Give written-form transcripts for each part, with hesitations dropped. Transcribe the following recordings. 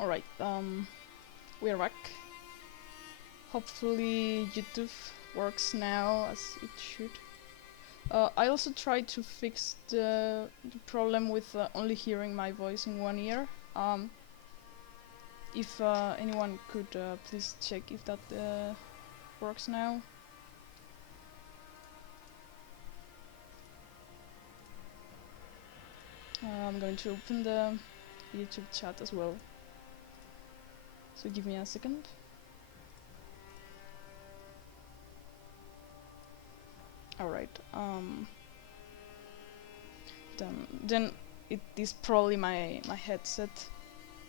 Alright, we're back. Hopefully YouTube works now as it should. I also tried to fix the problem with only hearing my voice in one ear. If anyone could please check if that works now. I'm going to open the YouTube chat as well. So give me a second. Alright, then it is probably my headset,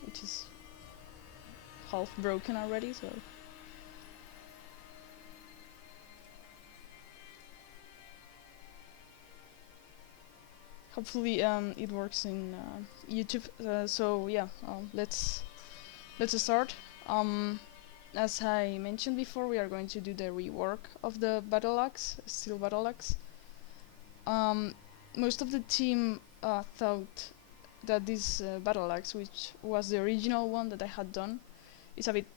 which is half broken already, so hopefully it works in YouTube. So yeah, let's start. As I mentioned before, we are going to do the rework of the Battleaxe, steel Battleaxe. Most of the team thought that this Battleaxe, which was the original one that I had done, is a bit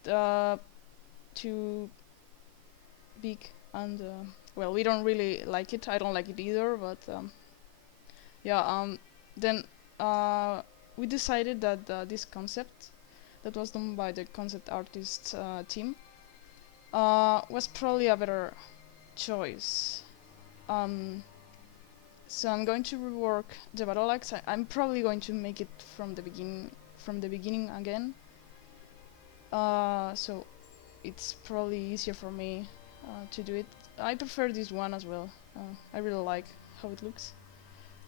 too big, and well, we don't really like it. I don't like it either, but yeah. Then we decided that this concept that was done by the concept artist team was probably a better choice. So I'm going to rework the Battleaxe. I'm probably going to make it from the beginning again. So it's probably easier for me to do it. I prefer this one as well. I really like how it looks.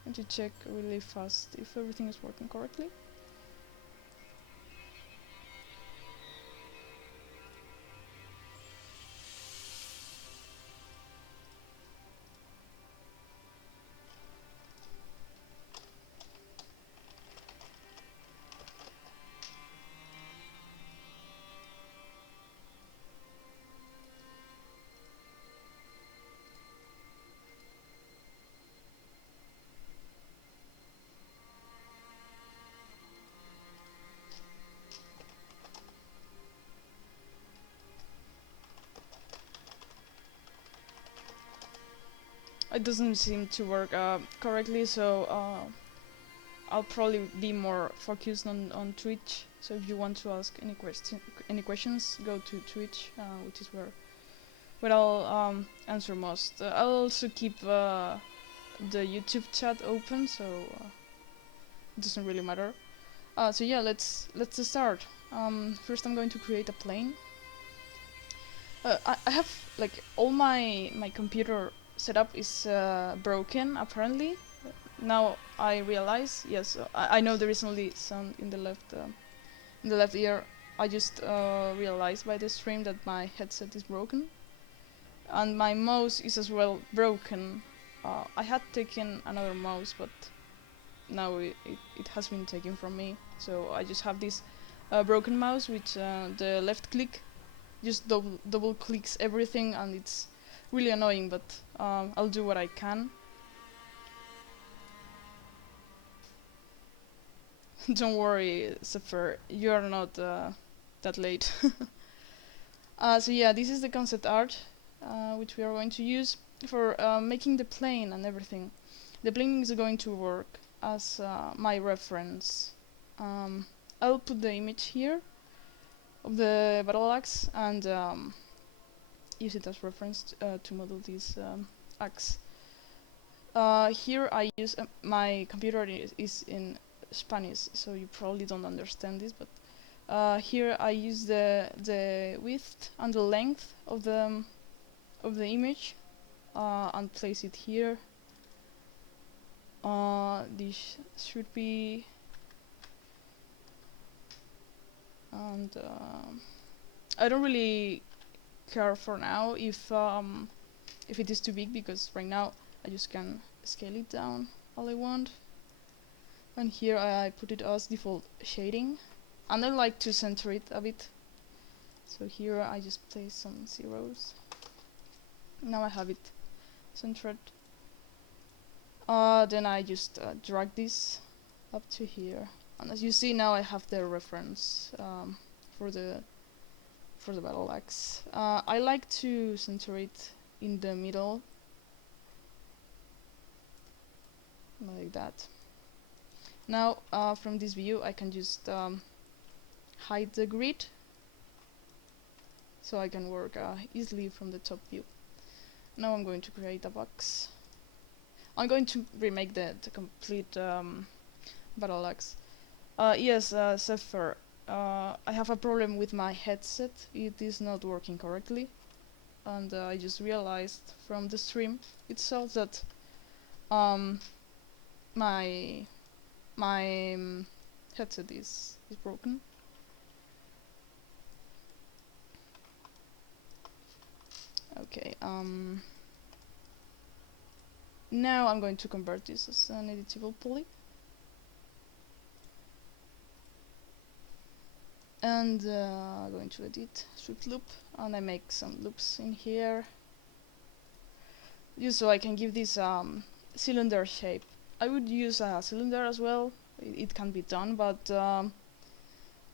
I'm going to check really fast if everything is working correctly. It doesn't seem to work correctly, so I'll probably be more focused on Twitch. So if you want to ask any questions, go to Twitch, which is where I'll answer most. I'll also keep the YouTube chat open, so it doesn't really matter. So yeah, let's start. First, I'm going to create a plane. I have like all my computer setup is broken apparently. Now I realize, yes, I know there is only sound in the left ear. I just realized by the stream that my headset is broken, and my mouse is as well broken. I had taken another mouse, but now it has been taken from me. So I just have this broken mouse, which the left click just double clicks everything, and it's really annoying, but I'll do what I can. Don't worry, Zephyr, you are not that late. So yeah, this is the concept art which we are going to use for making the plane and everything. The plane is going to work as my reference. I'll put the image here of the Battleaxe and use it as reference to model this axe. Here I use my computer is in Spanish, so you probably don't understand this, but here I use the width and the length of the image and place it here. This should be, and I don't really care for now if it is too big, because right now I just can scale it down all I want. And here I put it as default shading, and I like to center it a bit. So here I just place some zeros. Now I have it centered. Then I just drag this up to here. And as you see now, I have the reference for the Battleaxe. I like to center it in the middle, like that. Now, from this view, I can just hide the grid, so I can work easily from the top view. Now I'm going to create a box. I'm going to remake the complete Battleaxe. Yes, Zephyr, I have a problem with my headset. It is not working correctly, and I just realized from the stream itself that my headset is broken. Okay, now I'm going to convert this as an editable poly. And going to edit swift loop, and I make some loops in here, just so I can give this cylinder shape. I would use a cylinder as well. It can be done, but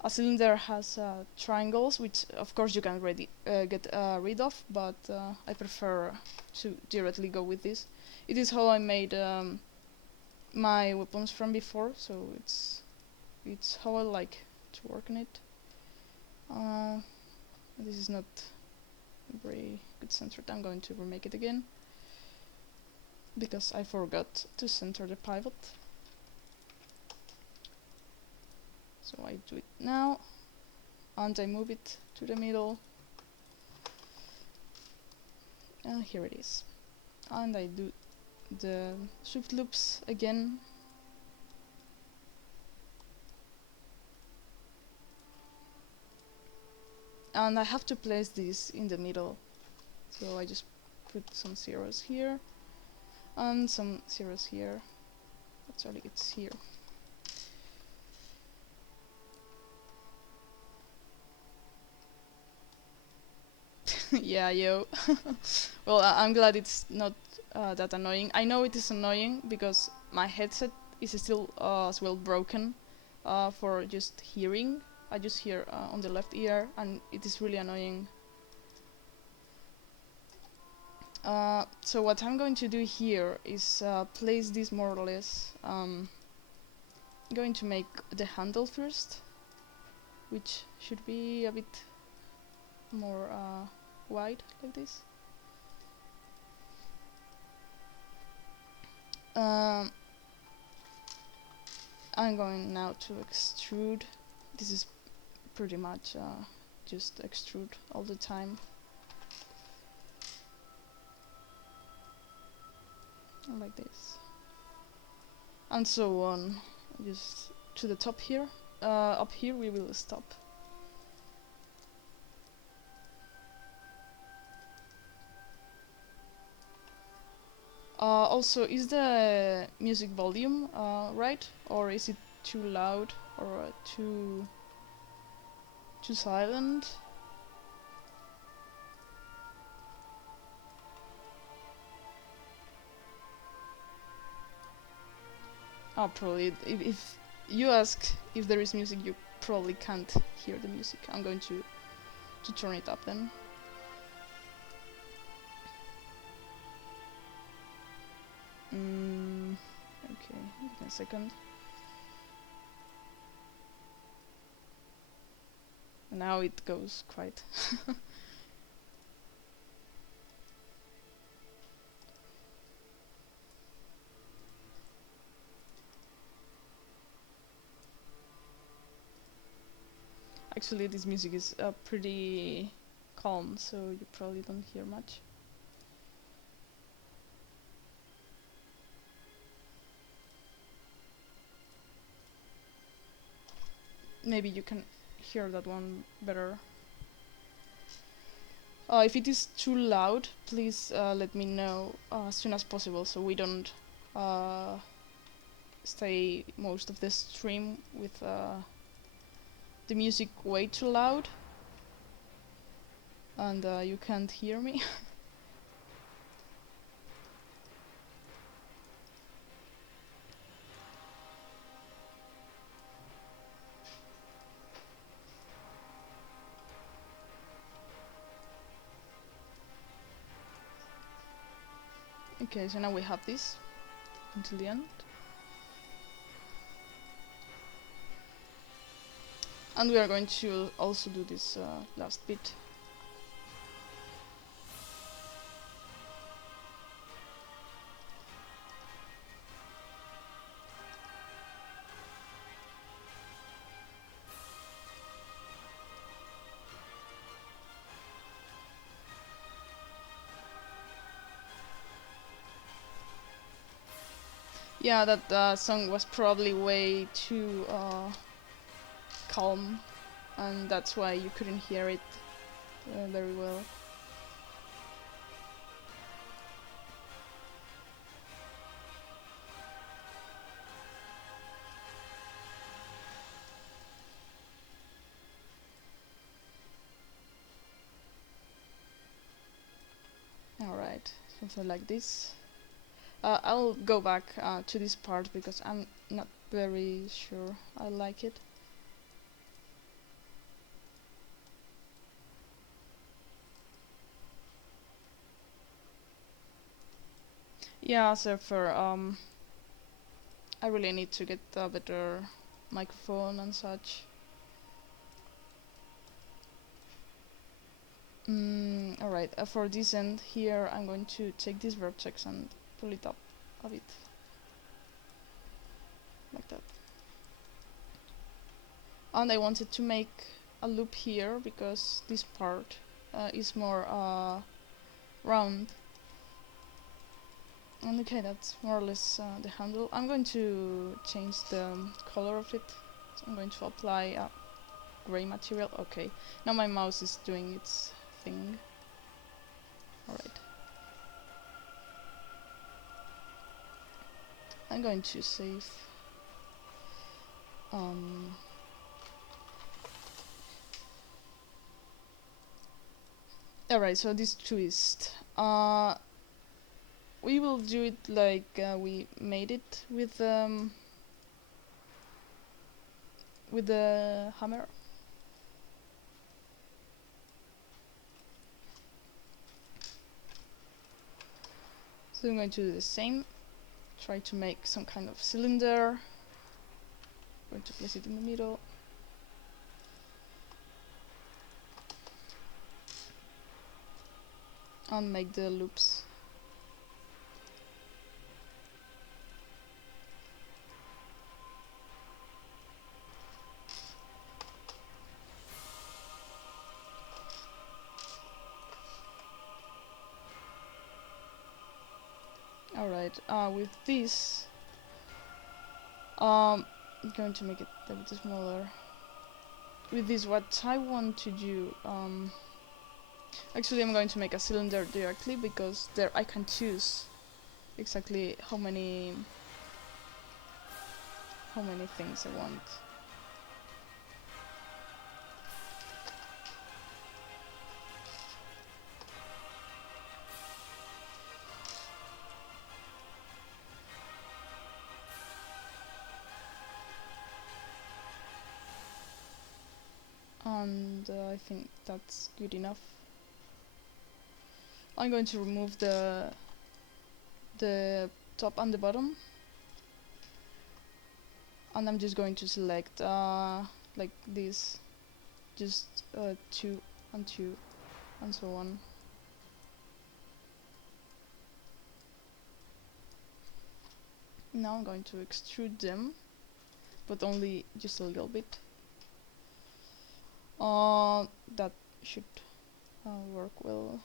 a cylinder has triangles, which of course you can get rid of, but I prefer to directly go with this. It is how I made my weapons from before, so it's how I like to work on it. This is not very good centered. I'm going to remake it again, because I forgot to center the pivot. So I do it now, and I move it to the middle, and here it is. And I do the swift loops again. And I have to place this in the middle, so I just put some zeros here and some zeros here. Actually, it's here. Yeah, yo. Well, I'm glad it's not that annoying. I know it is annoying because my headset is still as well broken for just hearing. I just hear on the left ear, and it is really annoying. So what I'm going to do here is place this more or less. I'm going to make the handle first, which should be a bit more wide, like this. I'm going now to extrude. This is pretty much just extrude all the time, like this, and so on, just to the top here. Up here we will stop. Also, is the music volume right, or is it too loud or too silent? Probably. If you ask if there is music, you probably can't hear the music. I'm going to turn it up then. Okay, give me a second. Now it goes quite. Actually, this music is pretty calm, so you probably don't hear much. Maybe you can hear that one better. If it is too loud, please let me know as soon as possible, so we don't stay most of the stream with the music way too loud and you can't hear me. Okay, so now we have this until the end. And we are going to also do this last bit. Yeah, that song was probably way too calm, and that's why you couldn't hear it very well. Alright, something like this. I'll go back to this part because I'm not very sure I like it. Yeah, so I really need to get a better microphone and such. Alright, for this end here I'm going to take this vertex and pull it up a bit. Like that. And I wanted to make a loop here because this part is more round. And okay, that's more or less the handle. I'm going to change the color of it. So I'm going to apply a gray material. Okay, now my mouse is doing its thing. Alright. I'm going to save. Alright, so this twist. We will do it like we made it with the hammer. So I'm going to do the same. Try to make some kind of cylinder. I'm going to place it in the middle. And make the loops. Alright, with this, I'm going to make it a bit smaller. With this, what I want to do, actually I'm going to make a cylinder directly because there I can choose exactly how many things I want. And I think that's good enough. I'm going to remove the top and the bottom, and I'm just going to select like this, just 2 and 2 and so on. Now I'm going to extrude them, but only just a little bit. That should work well.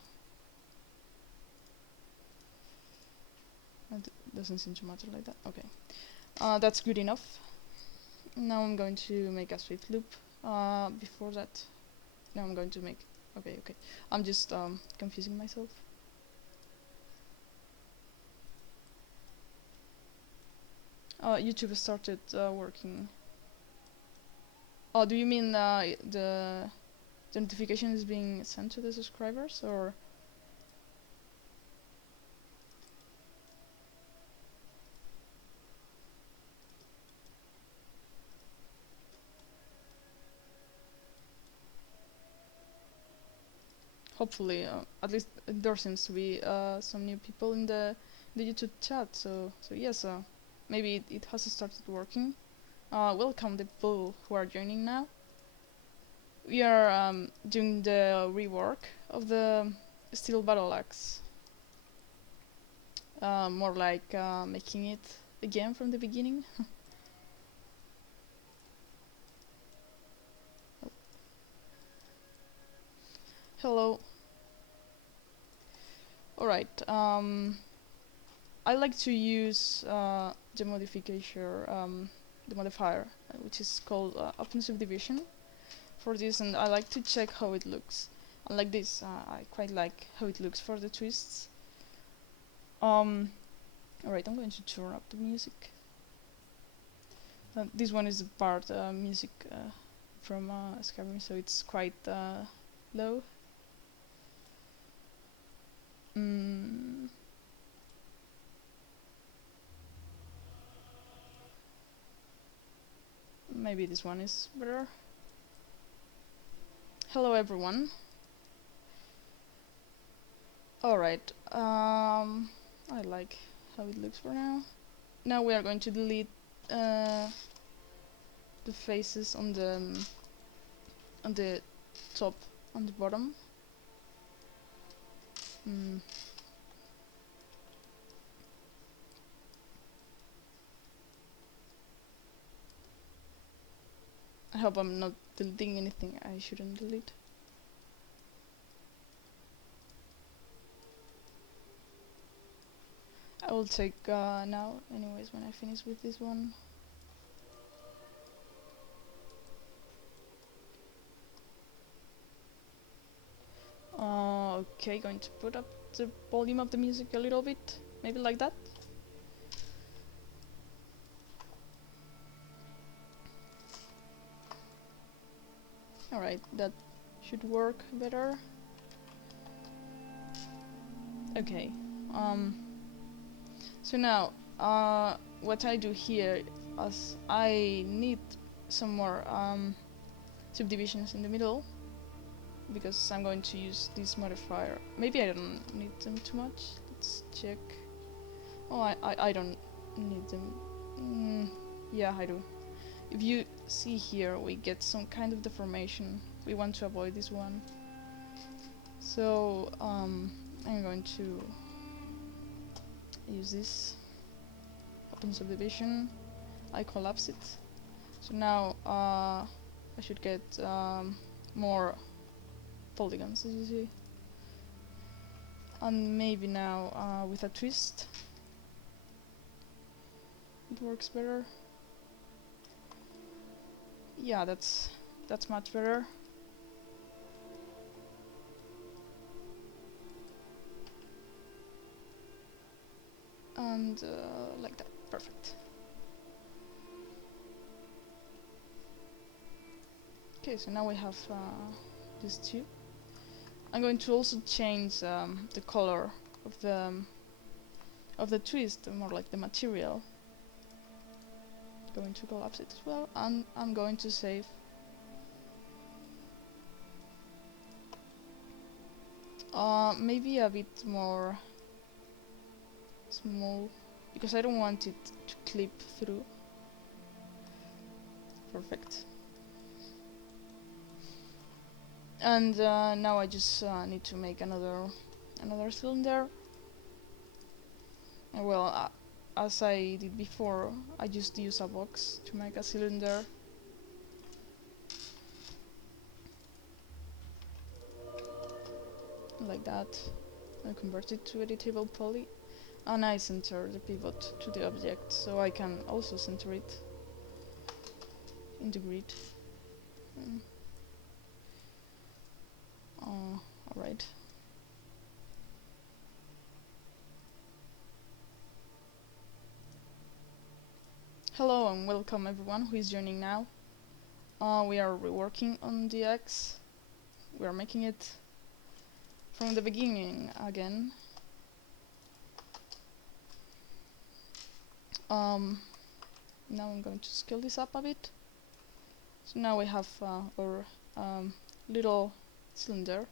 It doesn't seem to matter like that. Okay, that's good enough. Now I'm going to make a swift loop. Before that, now I'm going to make. Okay. I'm just confusing myself. YouTube started working. Oh, do you mean the notification is being sent to the subscribers, or? Hopefully, at least there seems to be some new people in the the YouTube chat. So yes, maybe it has started working. Welcome the people who are joining now. We are doing the rework of the steel Battleaxe. More like making it again from the beginning. Hello. Alright, I like to use the modifier, which is called Open Subdivision for this, and I like to check how it looks. And like this, I quite like how it looks for the twists. Alright, I'm going to turn up the music. This one is the part music from Skyrim, so it's quite low. Maybe this one is better. Hello everyone. Alright, I like how it looks for now. Now we are going to delete the faces on the top, on the bottom. I hope I'm not deleting anything I shouldn't delete. I will take now, anyways, when I finish with this one. Okay, going to put up the volume of the music a little bit, maybe like that. Alright, that should work better. Okay, so now, what I do here is I need some more subdivisions in the middle, because I'm going to use this modifier. Maybe I don't need them too much. Let's check. Oh, I don't need them. Yeah, I do. If you see here, we get some kind of deformation. We want to avoid this one. So I'm going to use this open subdivision. I collapse it. So now I should get more polygons, as you see. And maybe now with a twist it works better. Yeah, that's much better. And like that, perfect. Okay, so now we have these two. I'm going to also change the color of the twist, more like the material. Going to collapse it as well, and I'm going to save. Maybe a bit more small, because I don't want it to clip through. Perfect. And now I just need to make another cylinder. And well, as I did before, I just use a box to make a cylinder. Like that. I convert it to editable poly. And I center the pivot to the object, so I can also center it in the grid. Alright. Hello and welcome everyone who is joining now. We are reworking on DX. We are making it from the beginning again. Now I'm going to scale this up a bit. So now we have our little cylinder,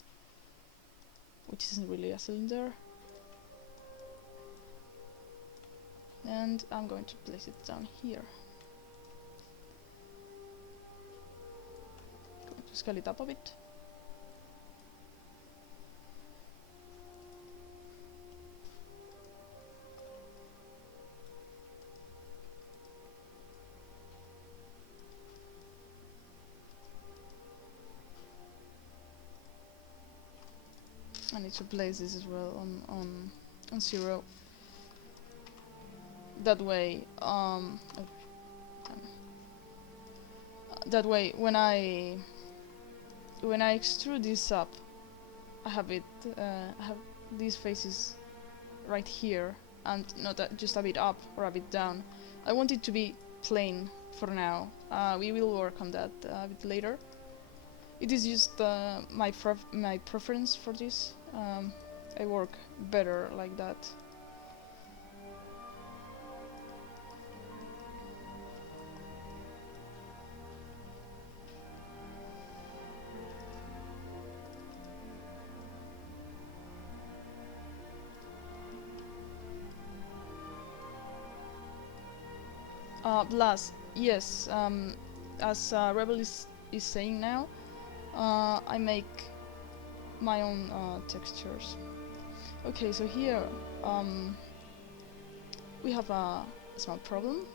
which isn't really a cylinder. and I'm going to place it down here. Going to scale it up a bit. I need to place this as well on 0. That way, that way when I extrude this up, I have it. I have these faces right here, and not just a bit up or a bit down. I want it to be plain for now. We will work on that a bit later. It is just my preference for this. I work better like that. Plus, yes, as Rebel is saying now, I make my own textures. Okay, so here we have a small problem.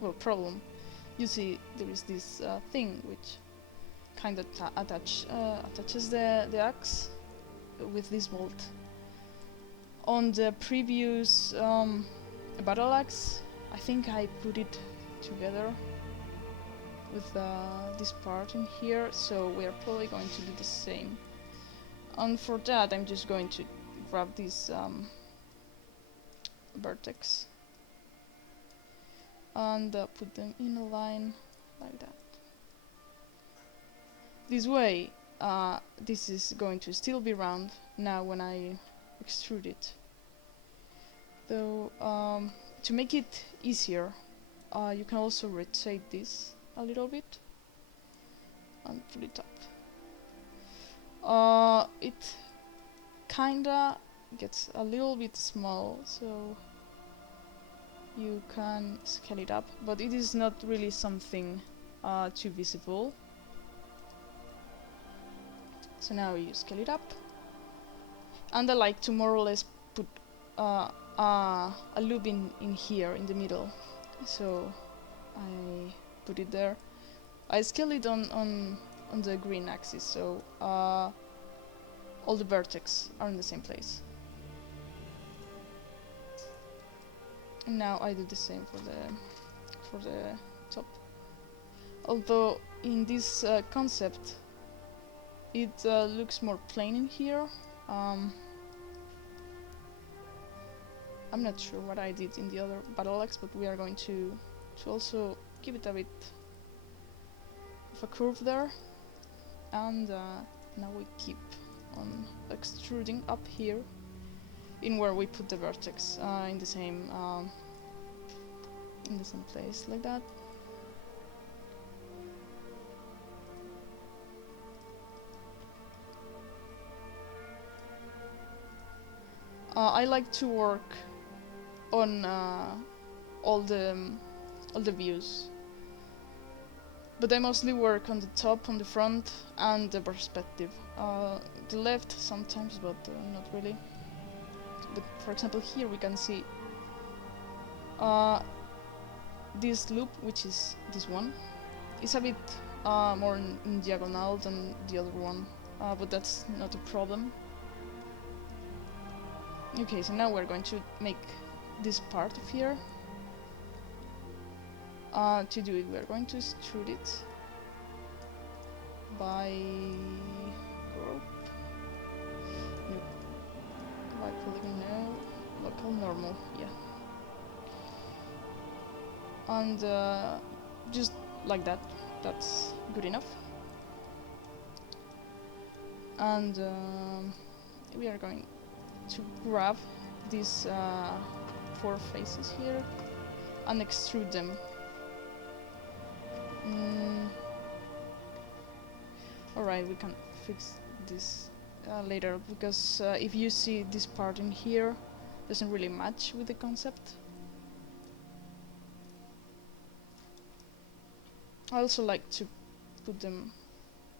Well, problem. You see, there is this thing which kind of attaches the axe with this bolt. On the previous Battleaxe, I think I put it together with this part in here, so we are probably going to do the same. And for that, I'm just going to grab this vertex and put them in a line like that. This way, this is going to still be round now when I extrude it. Though, to make it easier, you can also rotate this a little bit and put it up. It kinda gets a little bit small, so you can scale it up, but it is not really something too visible. So now you scale it up, and I like to more or less put a loop in here in the middle. So I put it there. I scale it on the green axis, so all the vertex are in the same place. And now I do the same for the top. Although in this concept it looks more plain in here. I'm not sure what I did in the other Battleaxe, but we are going to also give it a bit of a curve there. And now we keep on extruding up here in where we put the vertex in the same place like that. I like to work on all the views, but I mostly work on the top, on the front, and the perspective. The left sometimes, but not really. But for example, here we can see this loop, which is this one. It's a bit more in diagonal than the other one, but that's not a problem. Okay, so now we're going to make this part of here. To do it, we're going to extrude it by group. Nope. By polygon, no. Local normal, yeah. And just like that. That's good enough. And we are going to grab these 4 faces here and extrude them. Alright, we can fix this later, because if you see this part in here, doesn't really match with the concept. I also like to put them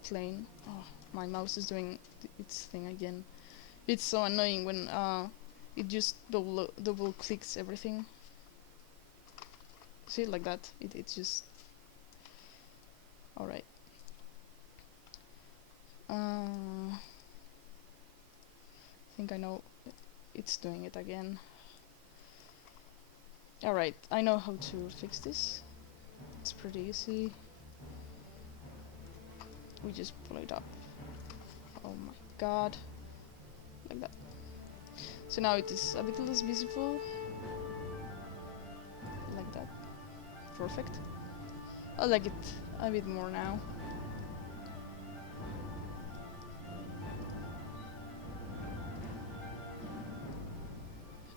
plain. Oh, my mouse is doing its thing again. It's so annoying when it just double clicks everything. See, like that. It's just alright. I think I know it's doing it again. Alright, I know how to fix this. It's pretty easy. We just pull it up. Oh my god. Like that. So now it is a bit less visible. Like that. Perfect. I like it a bit more now.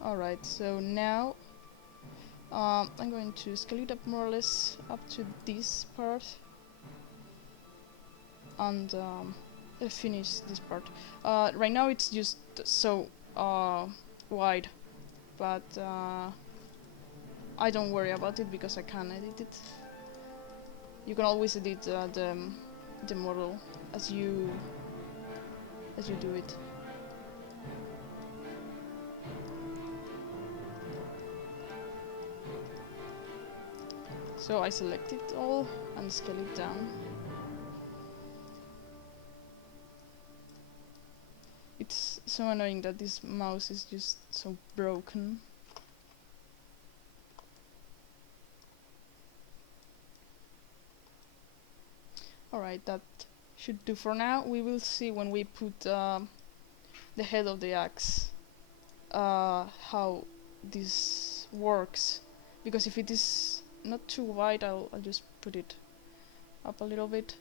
Alright, so now I'm going to scale it up more or less up to this part and finish this part. Right now it's just so wide, but I don't worry about it because I can edit it. You can always edit the model as you do it. So I select it all and scale it down. It's so annoying that this mouse is just so broken. Alright, that should do for now. We will see when we put the head of the axe how this works. Because if it is not too wide, I'll just put it up a little bit.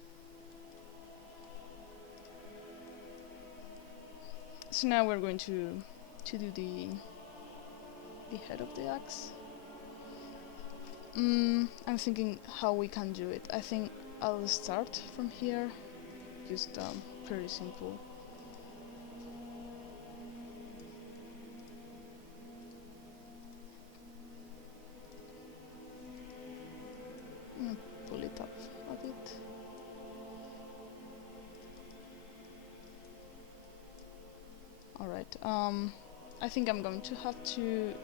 So now we're going to do the head of the axe. I'm thinking how we can do it. I think I'll start from here, just pretty simple. Pull it up a bit. Alright, I think I'm going to have to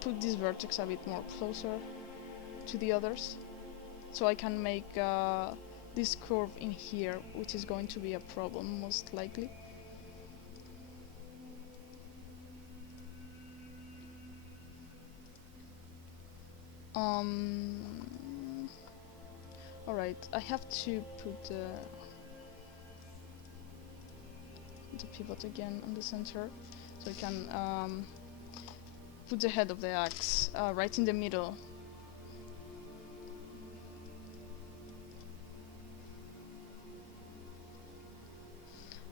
put this vertex a bit more closer to the others, so I can make this curve in here, which is going to be a problem most likely. Alright, I have to put the pivot again on the center, so I can put the head of the axe right in the middle.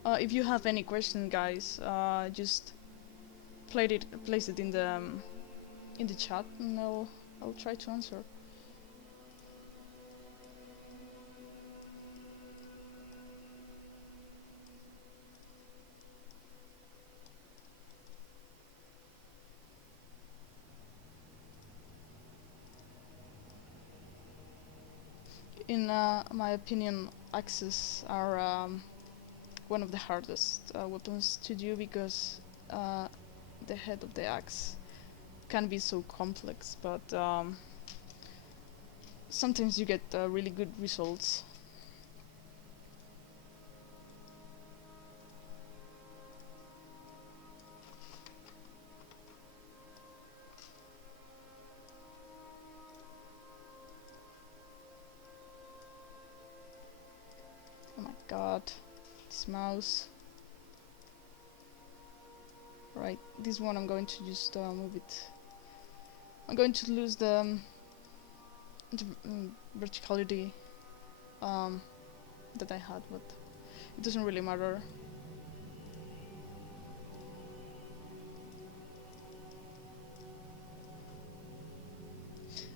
If you have any question, guys, just place it in the chat, and I'll try to answer. In my opinion, axes are one of the hardest weapons to do because the head of the axe can be so complex, but sometimes you get really good results. Oh my god, this mouse. Right, this one I'm going to just move it. I'm going to lose the verticality that I had, but it doesn't really matter.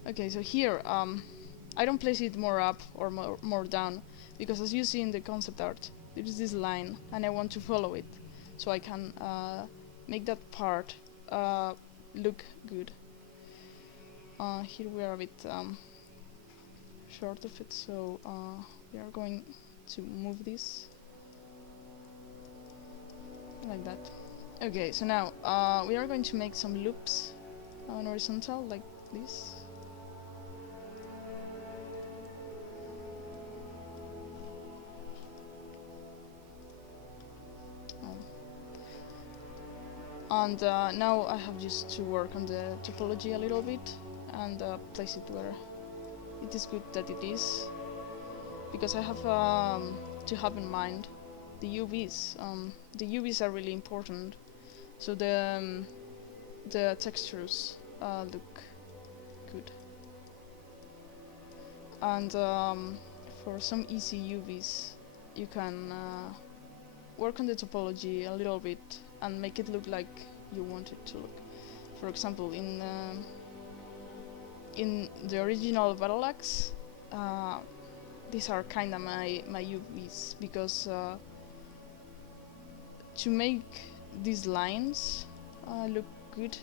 Okay, so here I don't place it more up or more down, because as you see in the concept art, there is this line and I want to follow it, so I can make that part look good. Here we are a bit short of it, so we are going to move this like that. Okay, so now we are going to make some loops on horizontal like this. And now I have just to work on the topology a little bit and place it where it is good that it is, because I have to have in mind the UVs. The UVs are really important, so the textures look good. And for some easy UVs, you can work on the topology a little bit and make it look like you want it to look. For example, in the original Battleaxe, these are kinda my UVs, because to make these lines look good,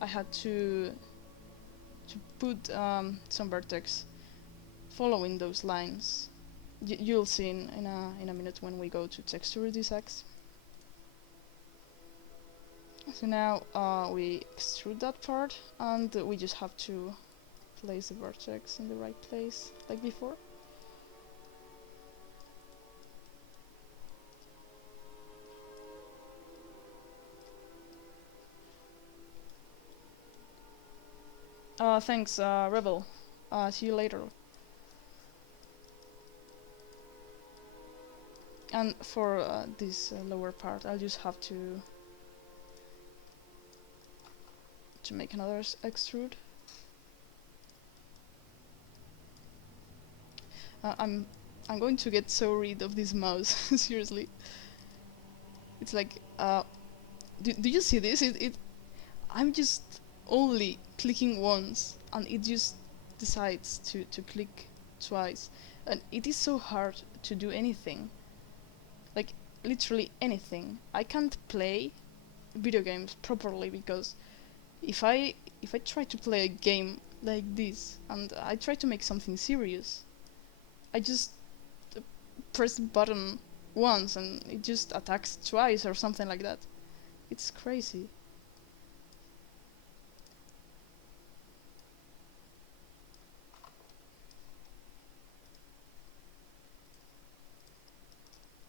I had to put some vertex following those lines. You'll see in a minute when we go to texture this X. So now we extrude that part, and we just have to place the vertex in the right place, like before. Thanks, Rebel. See you later. And for this lower part, I'll just have to make another extrude. I'm going to get so rid of this mouse. Seriously, it's like do you see this? I'm just only clicking once, and it just decides to click twice, and it is so hard to do anything, like literally anything. I can't play video games properly, because if I try to play a game like this and I try to make something serious, I just press the button once and it just attacks twice or something like that. It's crazy.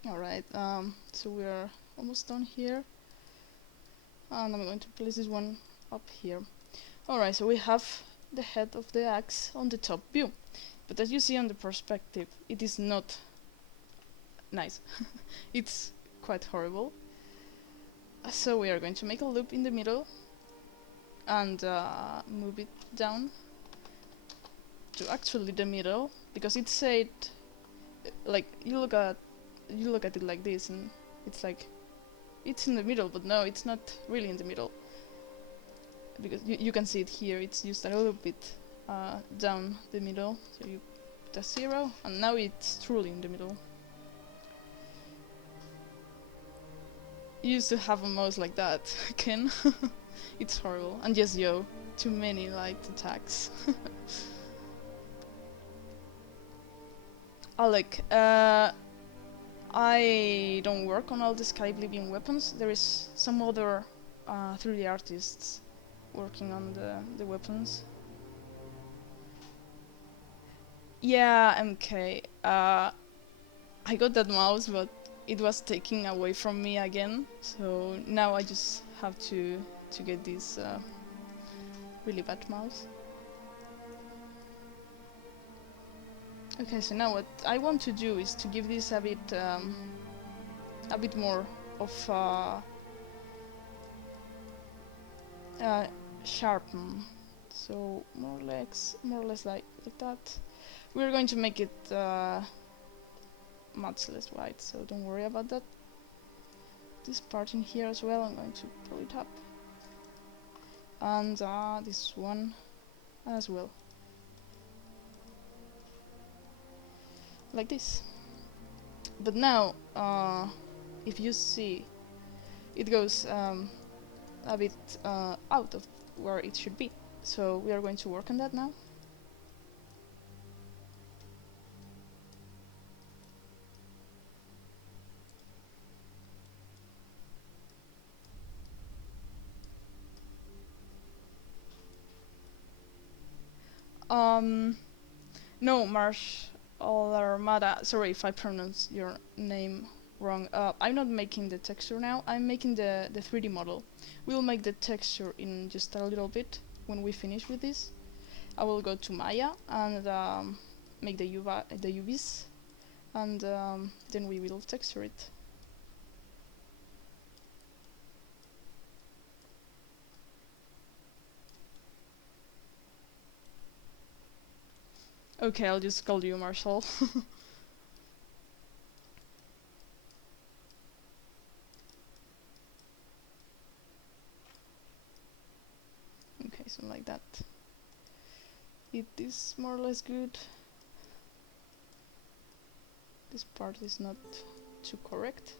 Alright, so we are almost done here, and I'm going to place this one up here. Alright, so we have the head of the axe on the top view, but as you see on the perspective, it is not nice. It's quite horrible. So we are going to make a loop in the middle and move it down to actually the middle, because it said, like, you look at it like this and it's like it's in the middle, but no, it's not really in the middle, because you can see it here. It's just a little bit down the middle, so you put a 0 and now it's truly in the middle. You used to have a mouse like that, Ken. It's horrible. And yes, yo, too many light attacks. Alec, I don't work on all the Skyblivion weapons. There is some other 3D artists working on the weapons. Yeah, MK. I got that mouse, but it was taken away from me again. So now I just have to get this really bad mouse. Okay, so now what I want to do is to give this a bit more of sharpen. So more or less like that. We're going to make it much less white, so don't worry about that. This part in here as well, I'm going to pull it up, and this one as well, like this. But now, if you see, it goes a bit out of where it should be. So we are going to work on that now. No, Marsh Armada. Sorry if I pronounce your name wrong. I'm not making the texture now. I'm making the 3D model. We'll make the texture in just a little bit when we finish with this. I will go to Maya and make the UVs, and then we will texture it. Okay, I'll just call you Marshall. Okay, so like that. It is more or less good. This part is not too correct.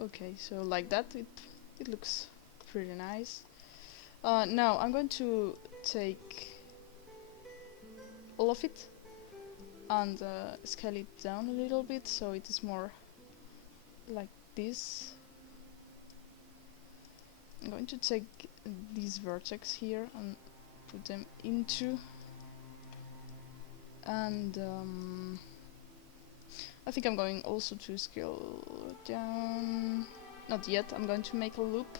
Okay, so like that, it looks pretty nice. Now I'm going to take all of it and scale it down a little bit so it is more like this. I'm going to take these vertex here and put them into, and I think I'm going also to scale down. Not yet. I'm going to make a loop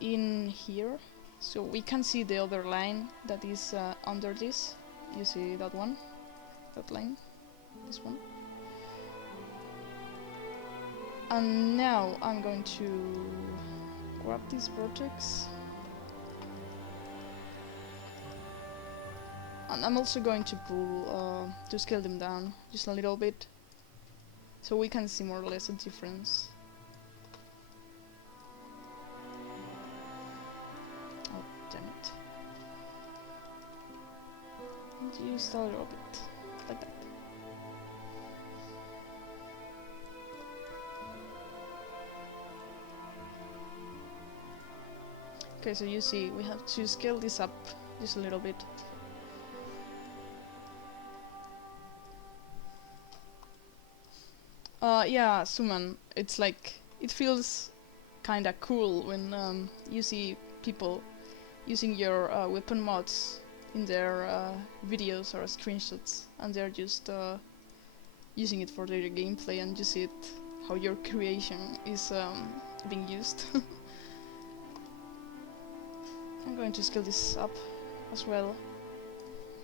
in here so we can see the other line that is under this. You see that one? That line? This one? And now I'm going to grab this vertex, and I'm also going to pull to scale them down just a little bit so we can see more or less a difference. Oh, damn it. Just a little bit, like that. Okay, so you see, we have to scale this up just a little bit. Yeah, Suman, it's like, it feels kinda cool when you see people using your weapon mods in their videos or screenshots, and they're just using it for their gameplay, and you see it, how your creation is being used. I'm going to scale this up as well,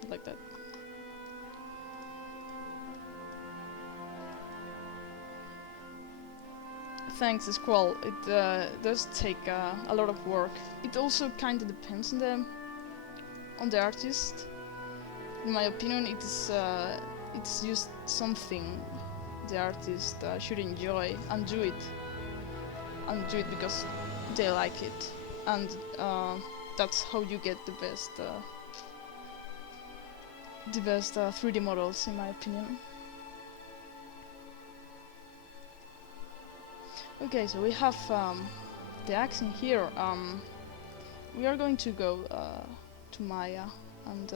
like that. Thanks, Squall. It does take a lot of work. It also kind of depends on the artist. In my opinion, it's just something the artist should enjoy and do it because they like it, and that's how you get the best 3D models, in my opinion. Okay, so we have the axe in here. We are going to go to Maya and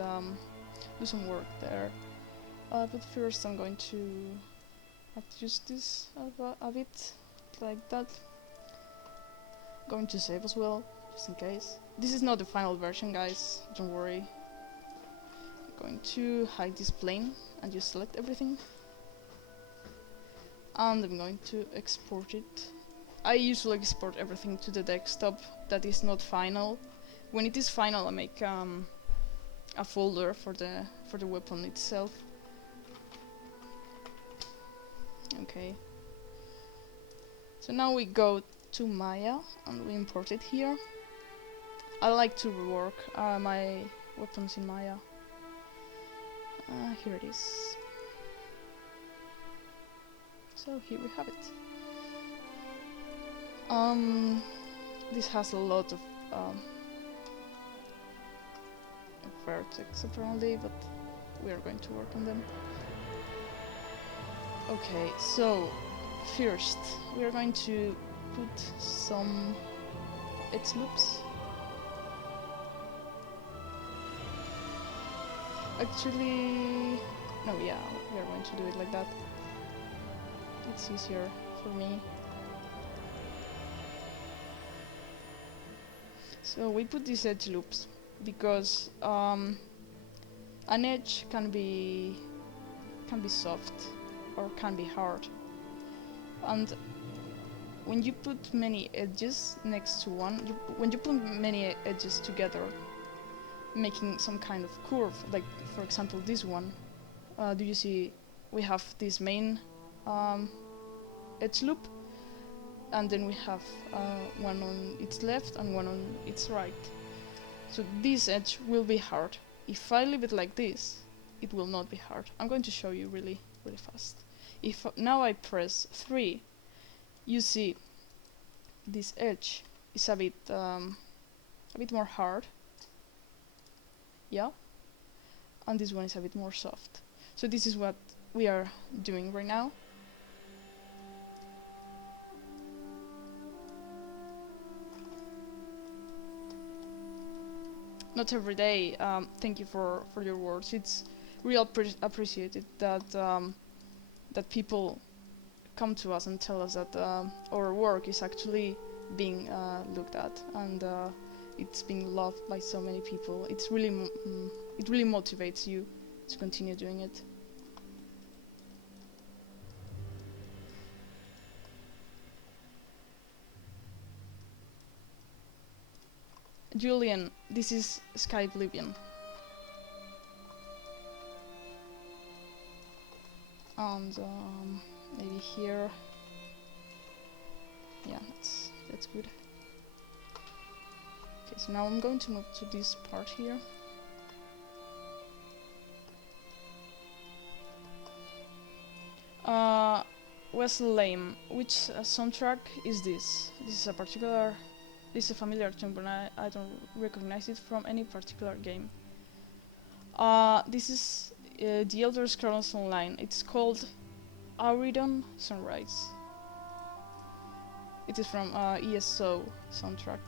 do some work there. But first I'm going to adjust this a bit, like that. Going to save as well, just in case. This is not the final version, guys, don't worry. Going to hide this plane and just select everything. And I'm going to export it. I usually export everything to the desktop that is not final. When it is final, I make a folder for the weapon itself. Okay. So now we go to Maya and we import it here. I like to rework my weapons in Maya. Here it is. So here we have it. This has a lot of vertex apparently, but we are going to work on them. Okay, so first we are going to put some edge loops. Actually, no, yeah, we are going to do it like that. It's easier for me. So we put these edge loops because an edge can be soft or can be hard, and when you put many edges next to one, when you put many edges together, making some kind of curve, like for example this one, do you see we have this main edge loop, and then we have one on its left and one on its right. So this edge will be hard. If I leave it like this, it will not be hard. I'm going to show you really fast. If now I press 3, you see this edge is a bit more hard, yeah, and this one is a bit more soft. So this is what we are doing right now. Not every day. Thank you for your words. It's real appreciated that that people come to us and tell us that our work is actually being looked at, and it's being loved by so many people. It's really it really motivates you to continue doing it. Julian, this is Skyblivion. And maybe here. Yeah, that's good. Okay, so now I'm going to move to this part here. West Lame, which soundtrack is this? This is a particular. This is a familiar tune, but I don't recognize it from any particular game. This is The Elder Scrolls Online. It's called Auridon Sunrise. It is from ESO soundtrack.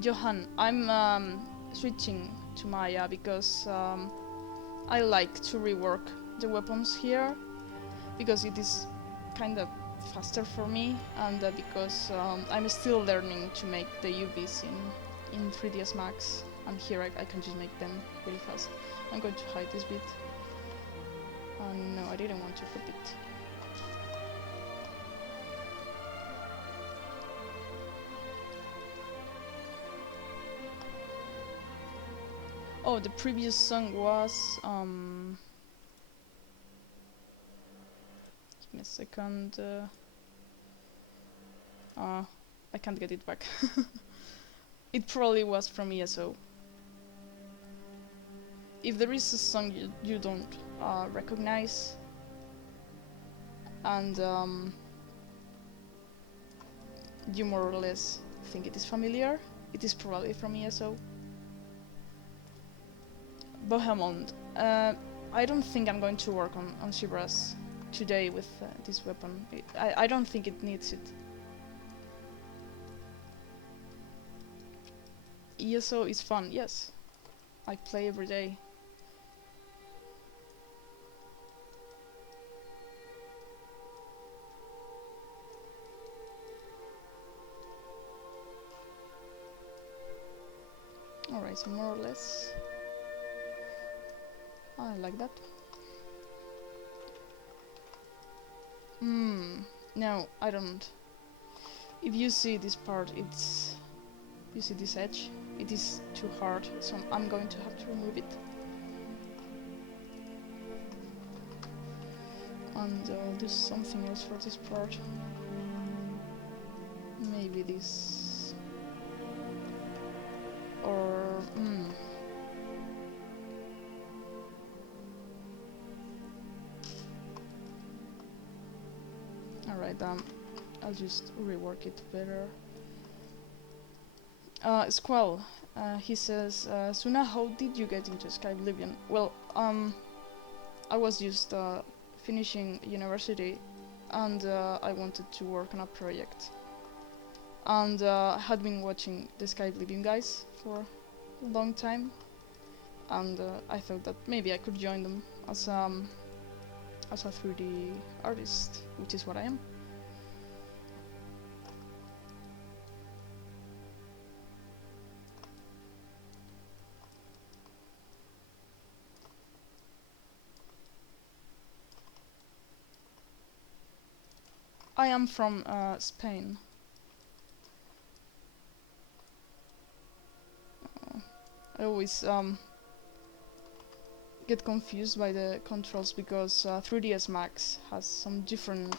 Johan, I'm switching to Maya because I like to rework the weapons here because it is kind of faster for me, and because I'm still learning to make the UVs in 3ds Max, and here I can just make them really fast. I'm going to hide this bit. No, I didn't want to flip it. Oh, the previous song was give me a second. I can't get it back. It probably was from ESO. If there is a song you don't recognize, and you more or less think it is familiar, it is probably from ESO. Bohemond. I don't think I'm going to work on Shivras today with this weapon. I don't think it needs it. ESO is fun, yes. I play every day. Alright, so more or less. I like that. No, I don't. If you see this part, you see this edge? It is too hard, so I'm going to have to remove it. And I'll do something else for this part. Maybe this. Or... Alright, I'll just rework it better. Squall, he says, Suna, how did you get into Skyblivion? Well, I was just finishing university, and I wanted to work on a project. And I had been watching the Skyblivion guys for a long time, and I thought that maybe I could join them as a 3D artist, which is what I am. I am from Spain. I always get confused by the controls because 3ds Max has some different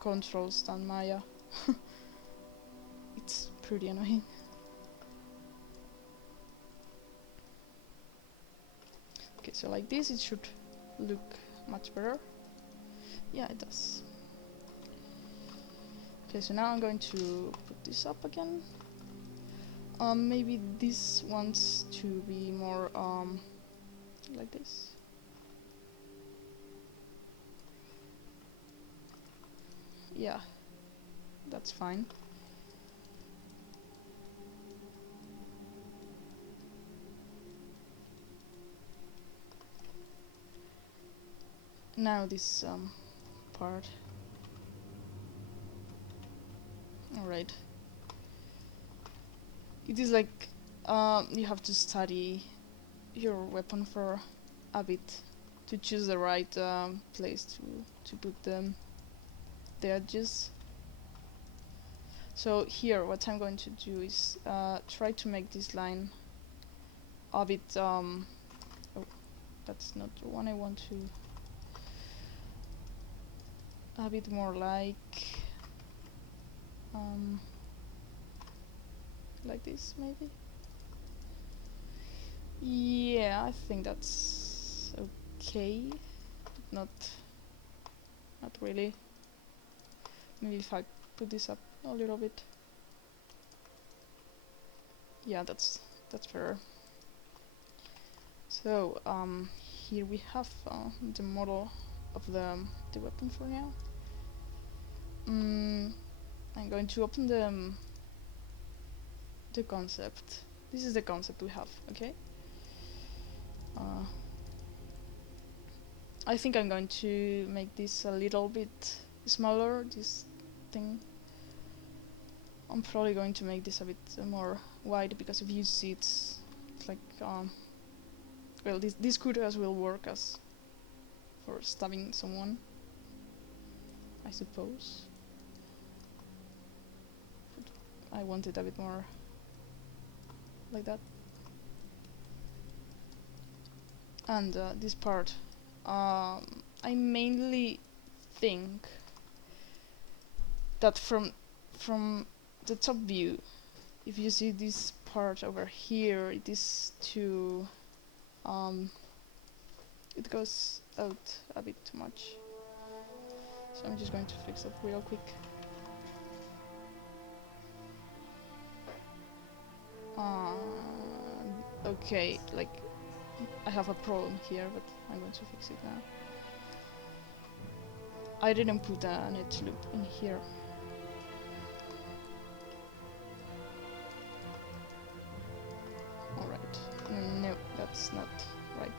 controls than Maya. It's pretty annoying. Okay, so like this it should look much better. Yeah, it does. Okay, so now I'm going to put this up again. Maybe this wants to be more like this. Yeah, that's fine. Now this part. Alright. It is like you have to study your weapon for a bit to choose the right place to put the edges. So here what I'm going to do is try to make this line a bit oh, that's not the one I want to. A bit more like this maybe. Yeah, I think that's okay, but not really. Maybe if I put this up a little bit. Yeah, that's fair. So here we have the model of the weapon for now. I'm going to open the concept. This is the concept we have, okay? I think I'm going to make this a little bit smaller, this thing. I'm probably going to make this a bit more wide, because if you see it's like well, this could as well work as for stabbing someone, I suppose. But I want it a bit more like that. And this part, I mainly think that from the top view, if you see this part over here, it is too it goes out a bit too much. So I'm just going to fix that real quick. Okay, like I have a problem here, but I'm going to fix it now. I didn't put an edge loop in here. Alright, no, that's not right.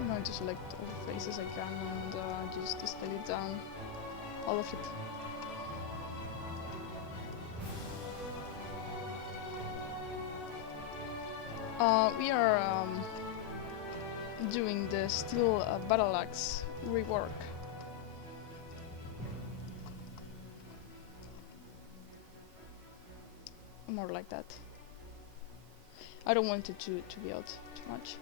I'm going to select all the faces I can and just scale it down, all of it. We are doing the still Battleaxe Rework. More like that. I don't want it to be out too much.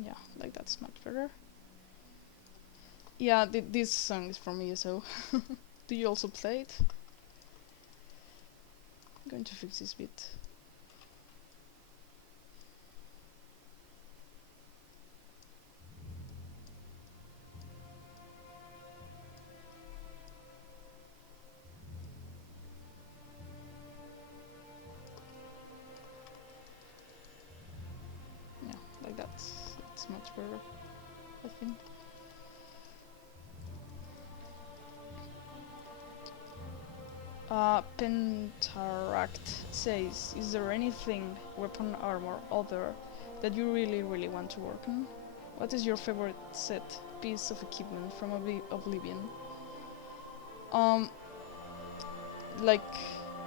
Yeah, like that's much better. Yeah, this song is from ESO. Do you also play it? I'm going to fix this bit. Yeah, like that's much better, I think. Pentaract says, is there anything, weapon, armor, other, that you really want to work on? What is your favorite piece of equipment from Oblivion? Like,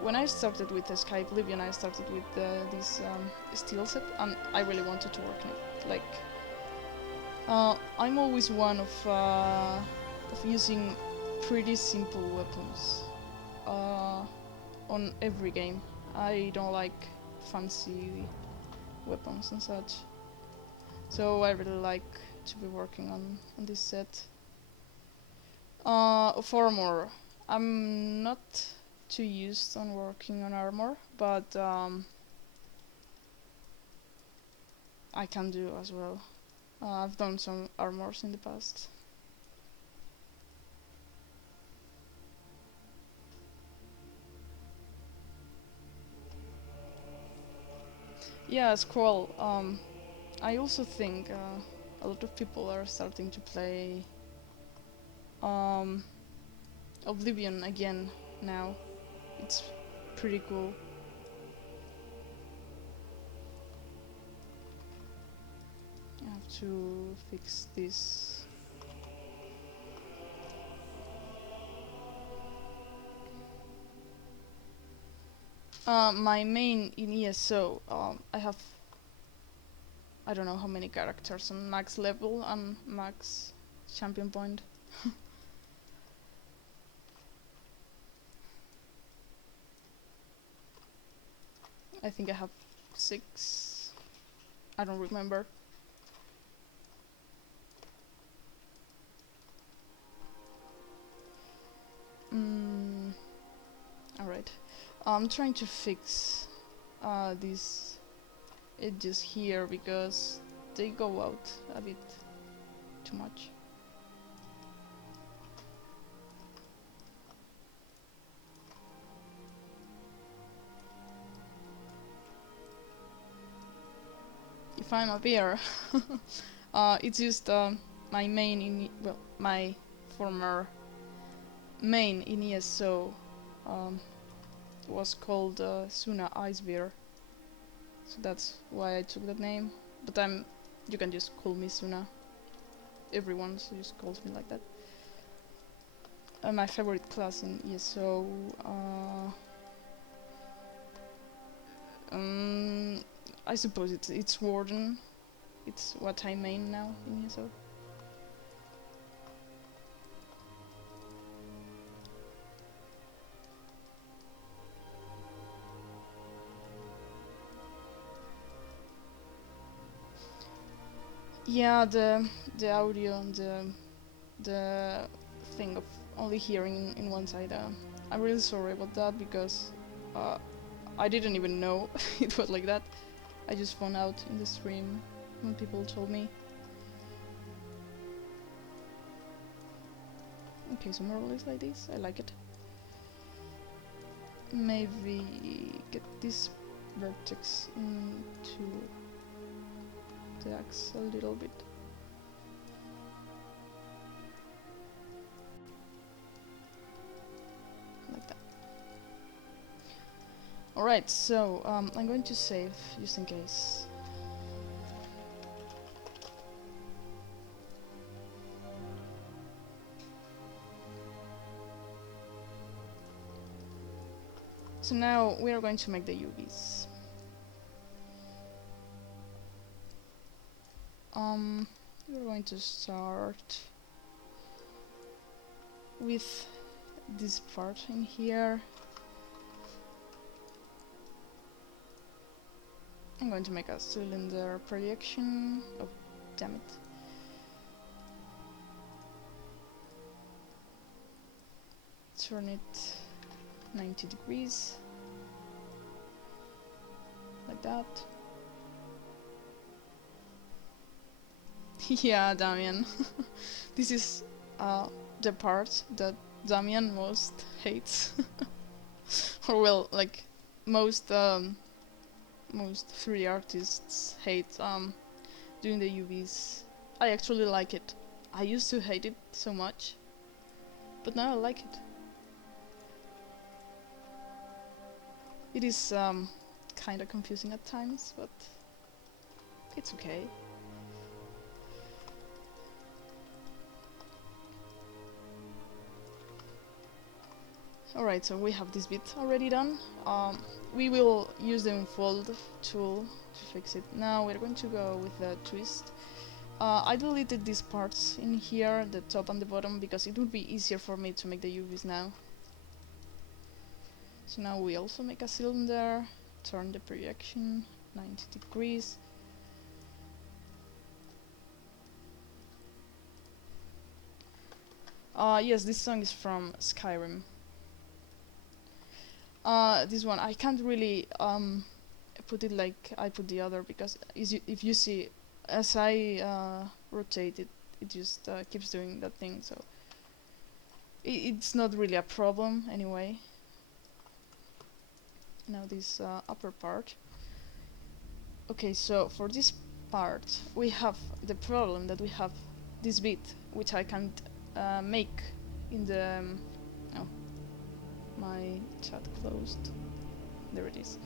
when I started with the Skyblivion, I started with this steel set, and I really wanted to work on it. Like, I'm always one of using pretty simple weapons on every game. I don't like fancy weapons and such, so I really like to be working on this set. Of armor, I'm not too used on working on armor, but I can do as well. I've done some armors in the past. Yeah, Scroll. I also think a lot of people are starting to play Oblivion again now. It's pretty cool. I have to fix this. My main in ESO, I don't know how many characters on max level and max champion point. I think I have 6. I don't remember. Alright. I'm trying to fix these edges here because they go out a bit too much. If I'm a bear, it's just my main in my former main in ESO was called ZunaIceBear, so that's why I took that name. But you can just call me Zuna. Everyone just calls me like that. My favorite class in ESO, I suppose it's Warden. It's what I main now in ESO. Yeah, the audio and the thing of only hearing in one side. I'm really sorry about that because I didn't even know it was like that. I just found out in the stream when people told me. Okay, so more or less like this. I like it. Maybe get this vertex into the axe a little bit. Like that. Alright, so I'm going to save just in case. So now we are going to make the UVs. We're going to start with this part in here. I'm going to make a cylinder projection. Oh, damn it. Turn it 90 degrees. Like that. Yeah, Damian. This is the part that Damian most hates. Or well, like most 3D artists hate doing the UVs. I actually like it. I used to hate it so much, but now I like it. It is kind of confusing at times, but it's okay. Alright, so we have this bit already done. We will use the unfold tool to fix it. Now we're going to go with the twist. I deleted these parts in here, the top and the bottom, because it would be easier for me to make the UVs now. So now we also make a cylinder, turn the projection 90 degrees. Yes, this song is from Skyrim. This one, I can't really put it like I put the other, because if you see, as I rotate it, it just keeps doing that thing, so it's not really a problem anyway. Now this upper part. Okay, so for this part we have the problem that we have this bit which I can't make in the oh, my chat closed, there it is,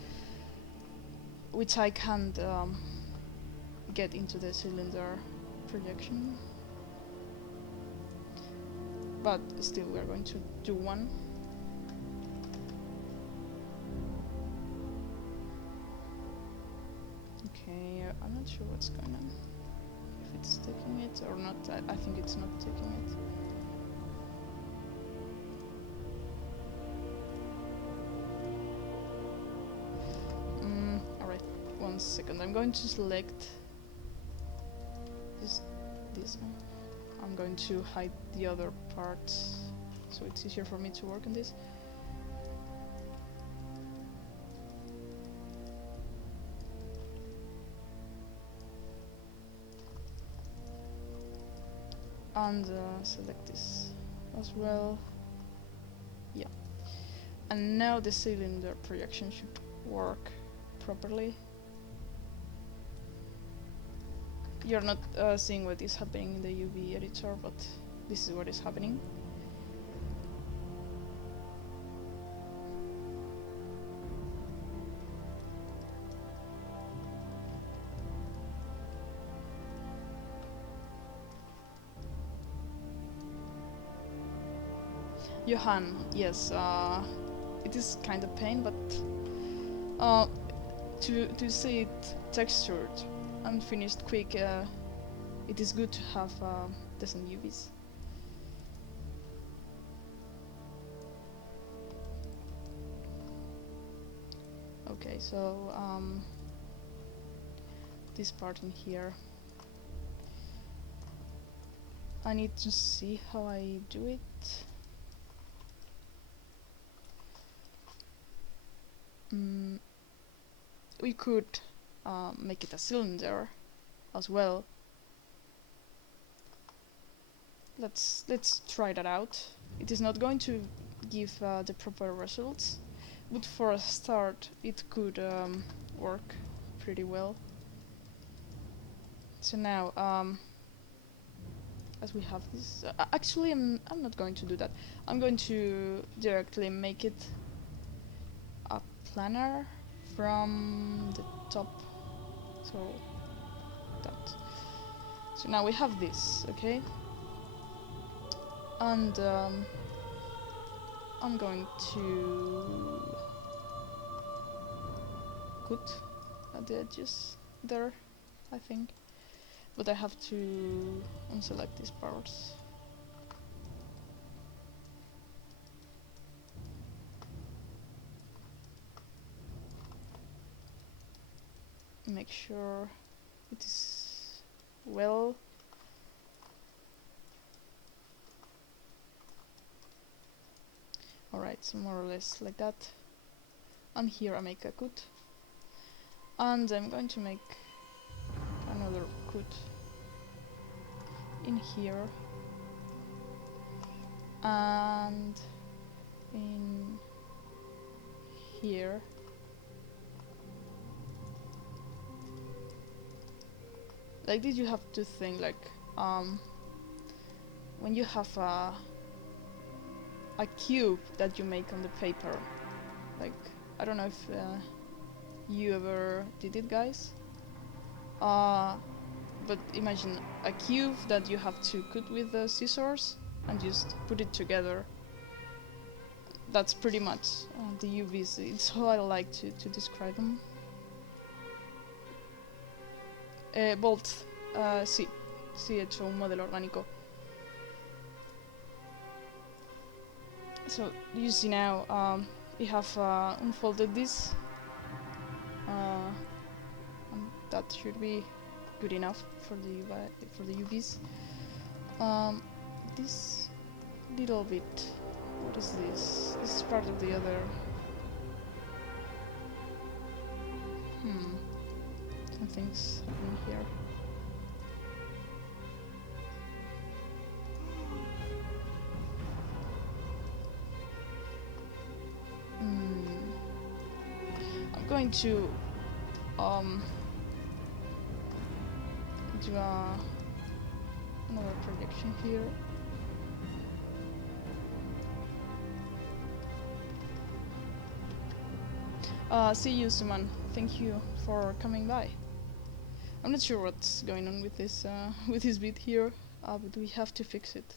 which I can't get into the cylinder projection, but still we're going to do one. Okay, I'm not sure what's going on, if it's taking it or not. I think it's not taking it. Alright, 1 second. I'm going to select this one. I'm going to hide the other parts so it's easier for me to work on this. And select this as well. Yeah. And now the cylinder projection should work properly. You're not seeing what is happening in the UV editor, but this is what is happening. Johan, yes, it is kind of pain, but to see it textured and finished quick, it is good to have decent UVs. Okay, so this part in here, I need to see how I do it. We could make it a cylinder as well. Let's try that out. It is not going to give the proper results, but for a start it could work pretty well. So now, as we have this, actually I'm not going to do that. I'm going to directly make it a planar from the top, so that. So now we have this, okay? And I'm going to cut at the edges there, I think. But I have to unselect these parts. Make sure it is well. Alright, so more or less like that. And here I make a cut. And I'm going to make another cut in here. And in here. Like this, you have to think like when you have a cube that you make on the paper, like I don't know if you ever did it, guys. But imagine a cube that you have to cut with the scissors and just put it together. That's pretty much the UVs. It's how I like to describe them. Bolt, sí, he hecho un modelo orgánico. So you see now, we have unfolded this, and that should be good enough for the UVs. This little bit, what is this? This is part of the other. Something's happening here. I'm going to do another projection here. See you, Suman. Thank you for coming by. I'm not sure what's going on with this bit here, but we have to fix it.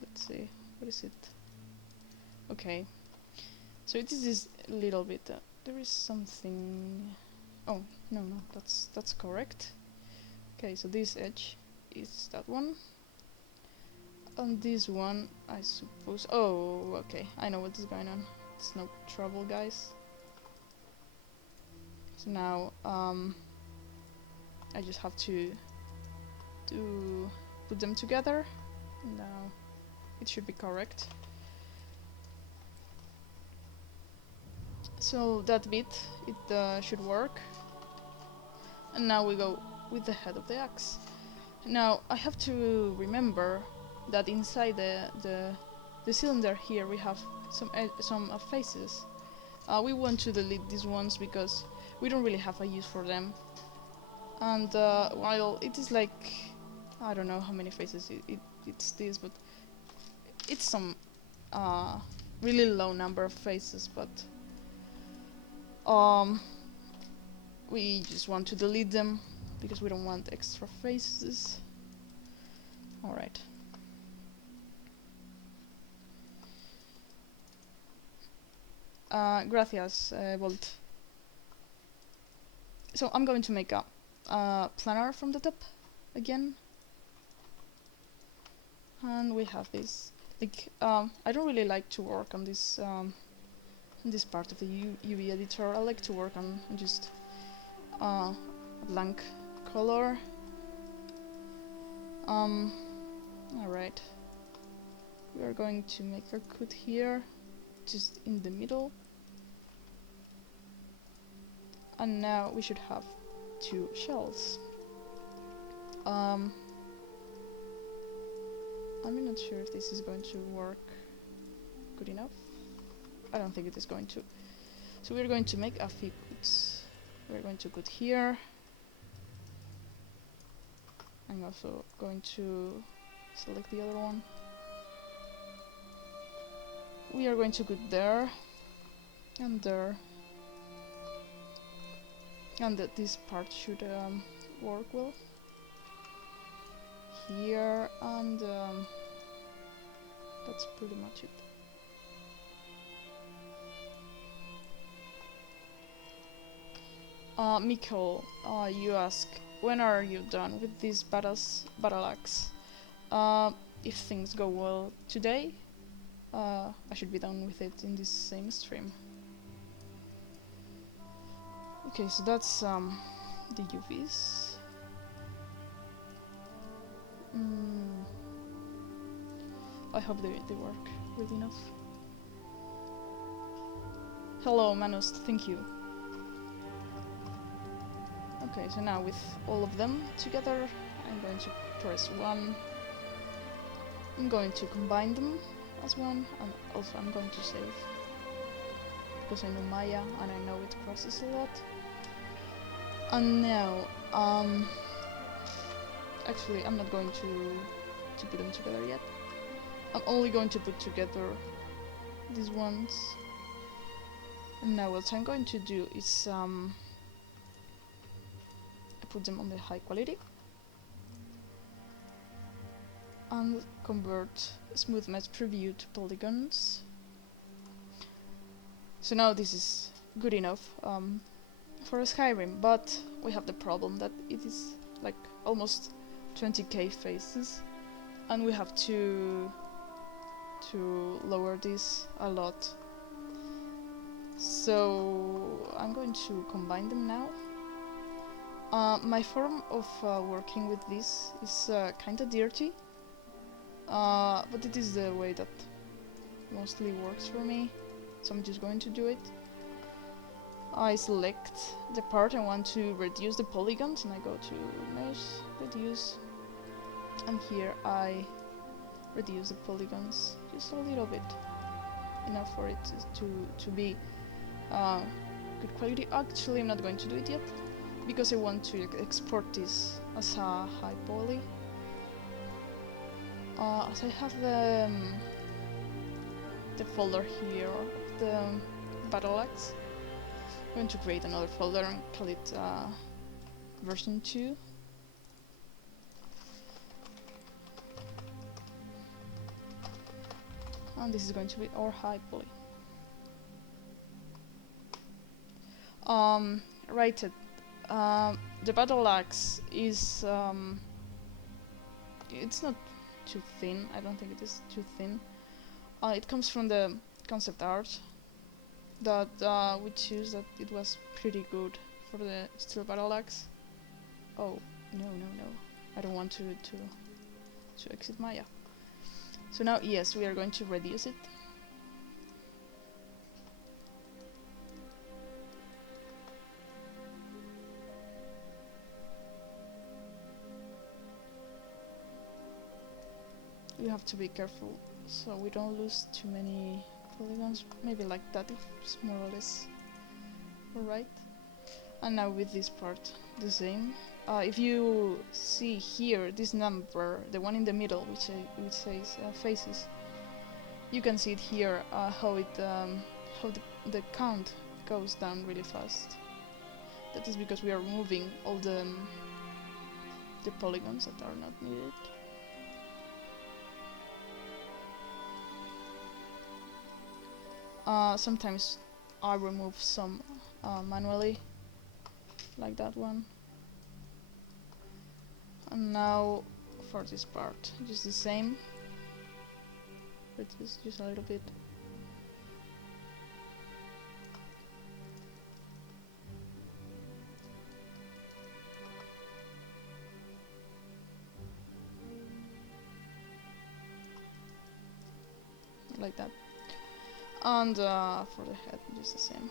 Let's see, what is it? Okay, so it is this little bit. There is something. Oh no, that's correct. Okay, so this edge is that one. And this one, I suppose. Oh, okay. I know what is going on. It's no trouble, guys. So now, I just have to put them together. And now it should be correct. So that bit, it should work. And now we go with the head of the axe. Now I have to remember that inside the cylinder here we have some faces. We want to delete these ones because we don't really have a use for them. And while it is like, I don't know how many faces it's this, but it's some really low number of faces, but we just want to delete them because we don't want extra faces. Alright. Gracias, Bolt. So I'm going to make a planar from the top again. And we have this. Like, I don't really like to work on this part of the UV editor. I like to work on just a blank color. Alright. We are going to make a cut here, just in the middle. And now we should have two shells. I'm not sure if this is going to work good enough. I don't think it is going to. So we're going to make a few cuts. We're going to cut here. I'm also going to select the other one. We are going to cut there and there. And that this part should work well. Here, and that's pretty much it. Mikkel, you ask, when are you done with this Battleaxe? If things go well today, I should be done with it in this same stream. Okay, so that's the UVs. I hope they work good enough. Hello, Manus, thank you. Okay, so now with all of them together, I'm going to press 1. I'm going to combine them as one, and also I'm going to save. Because I know Maya, and I know it crosses a lot. And now, Actually, I'm not going to put them together yet. I'm only going to put together these ones. And now what I'm going to do is I put them on the high quality and convert smooth mesh preview to polygons. So now this is good enough for a Skyrim, but we have the problem that it is like almost 20k faces, and we have to lower this a lot. So I'm going to combine them now. My form of working with this is kinda dirty, but it is the way that mostly works for me, so I'm just going to do it. I select the part I want to reduce the polygons, and I go to mesh, reduce, and here I reduce the polygons just a little bit, enough for it to be good quality. Actually, I'm not going to do it yet because I want to export this as a high poly. As I have the folder here of the Battleaxe, I'm going to create another folder and call it version 2. And this is going to be our high poly. Right, the Battleaxe is it's not too thin. I don't think it is too thin. It comes from the concept art that we choose, that it was pretty good for the steel Battleaxe. Oh no, I don't want to exit Maya. So now, yes, we are going to reduce it. We have to be careful so we don't lose too many polygons. Maybe like that, it's more or less alright. And now with this part, the same. If you see here this number, the one in the middle, which says faces, you can see it here how the count goes down really fast. That is because we are removing all the polygons that are not needed. Sometimes I remove some manually, like that one. And now for this part, just the same. Reduce just a little bit. Like that. And for the head, just the same.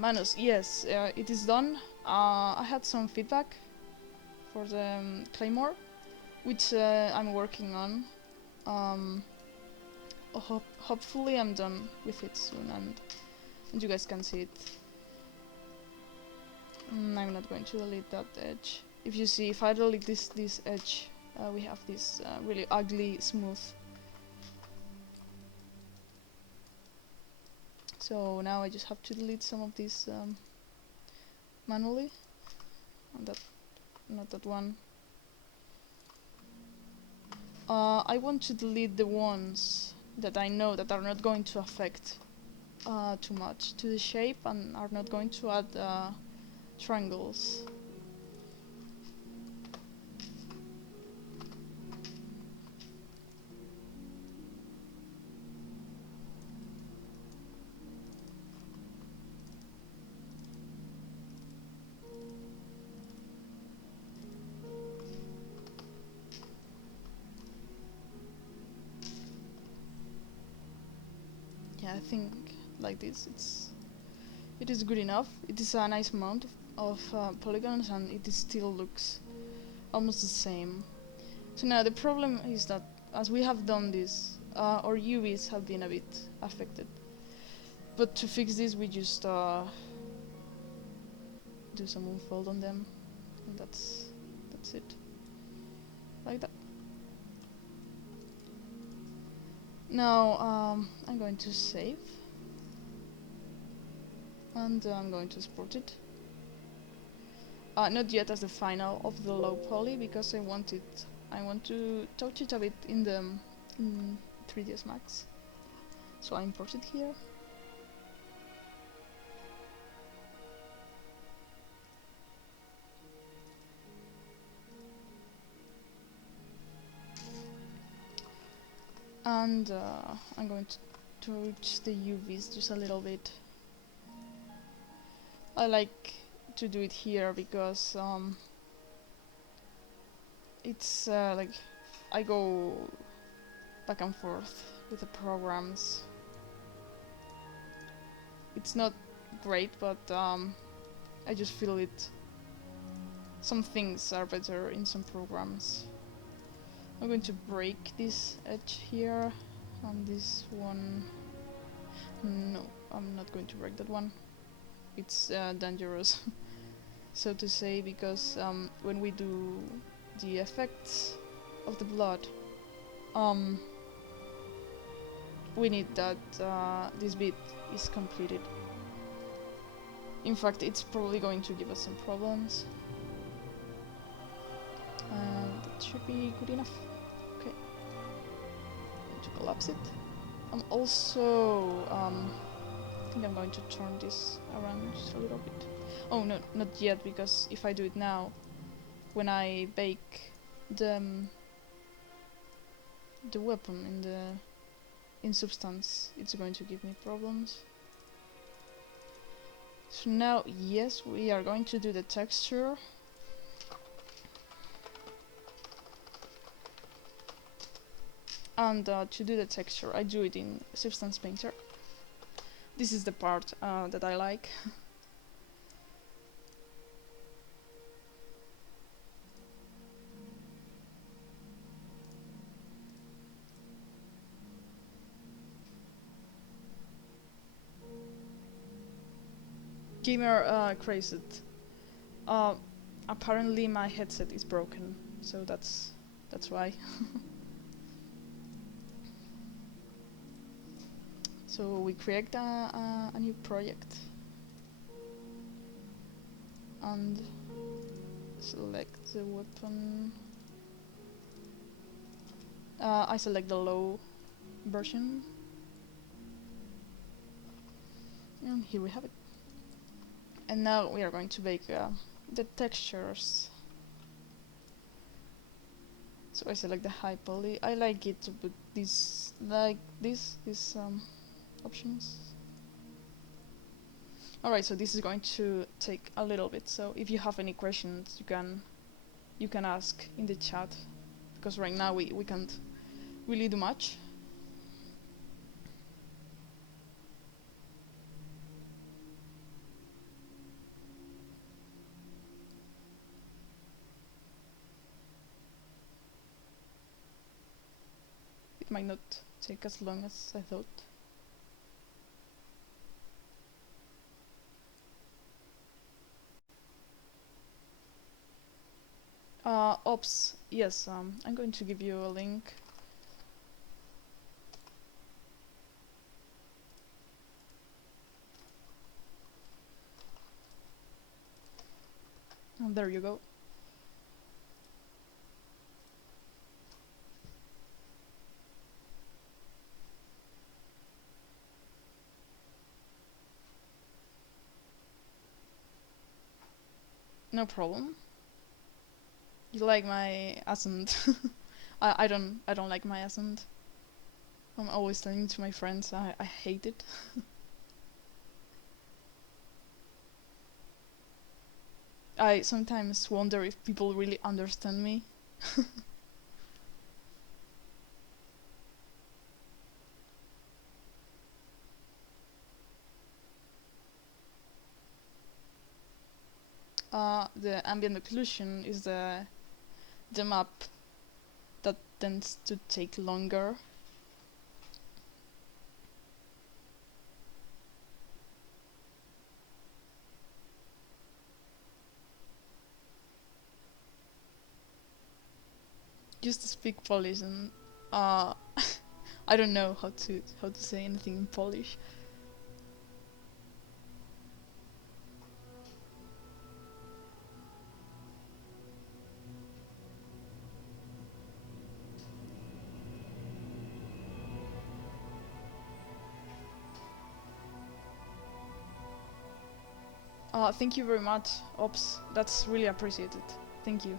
Manus, yes, it is done. I had some feedback for the Claymore, which I'm working on. Hopefully I'm done with it soon, and you guys can see it. I'm not going to delete that edge. If you see, if I delete this edge, we have this really ugly smooth. So now I just have to delete some of these manually, and that, not that one. I want to delete the ones that I know that are not going to affect too much to the shape and are not going to add triangles. Yeah, I think like this it is good enough. It is a nice amount of polygons, and it still looks almost the same. So now the problem is that as we have done this, our UVs have been a bit affected. But to fix this, we just do some unfold on them, and that's it. like that. Now I'm going to save, and I'm going to export it. Not yet as the final of the low poly, because I want to touch it a bit in the in 3ds Max. So I import it here. And I'm going to touch the UVs just a little bit. I like to do it here because it's like I go back and forth with the programs. It's not great, but I just feel it. Some things are better in some programs. I'm going to break this edge here, and this one. No, I'm not going to break that one. It's dangerous, so to say, because when we do the effects of the blood, we need that this bit is completed. In fact, it's probably going to give us some problems. That should be good enough. Okay, going to collapse it. I'm also I think I'm going to turn this around just a little bit. Oh no, not yet, because if I do it now, when I bake the weapon in Substance, it's going to give me problems. So now, yes, we are going to do the texture. And to do the texture, I do it in Substance Painter. This is the part that I like. Gamer crazed. Apparently my headset is broken, so that's why. So we create a new project and select the weapon. I select the low version, and here we have it. And now we are going to bake the textures. So I select the high poly. I like it to put this like these options. Alright, so this is going to take a little bit, so if you have any questions you can ask in the chat, because right now we can't really do much. It might not take as long as I thought. Ops, yes, I'm going to give you a link. And there you go. No problem. You like my accent? I don't like my accent. I'm always telling to my friends I hate it. I sometimes wonder if people really understand me. The ambient occlusion is the map that tends to take longer. used to speak Polish, and uh, I don't know how to say anything in Polish. Thank you very much, Ops. That's really appreciated. Thank you.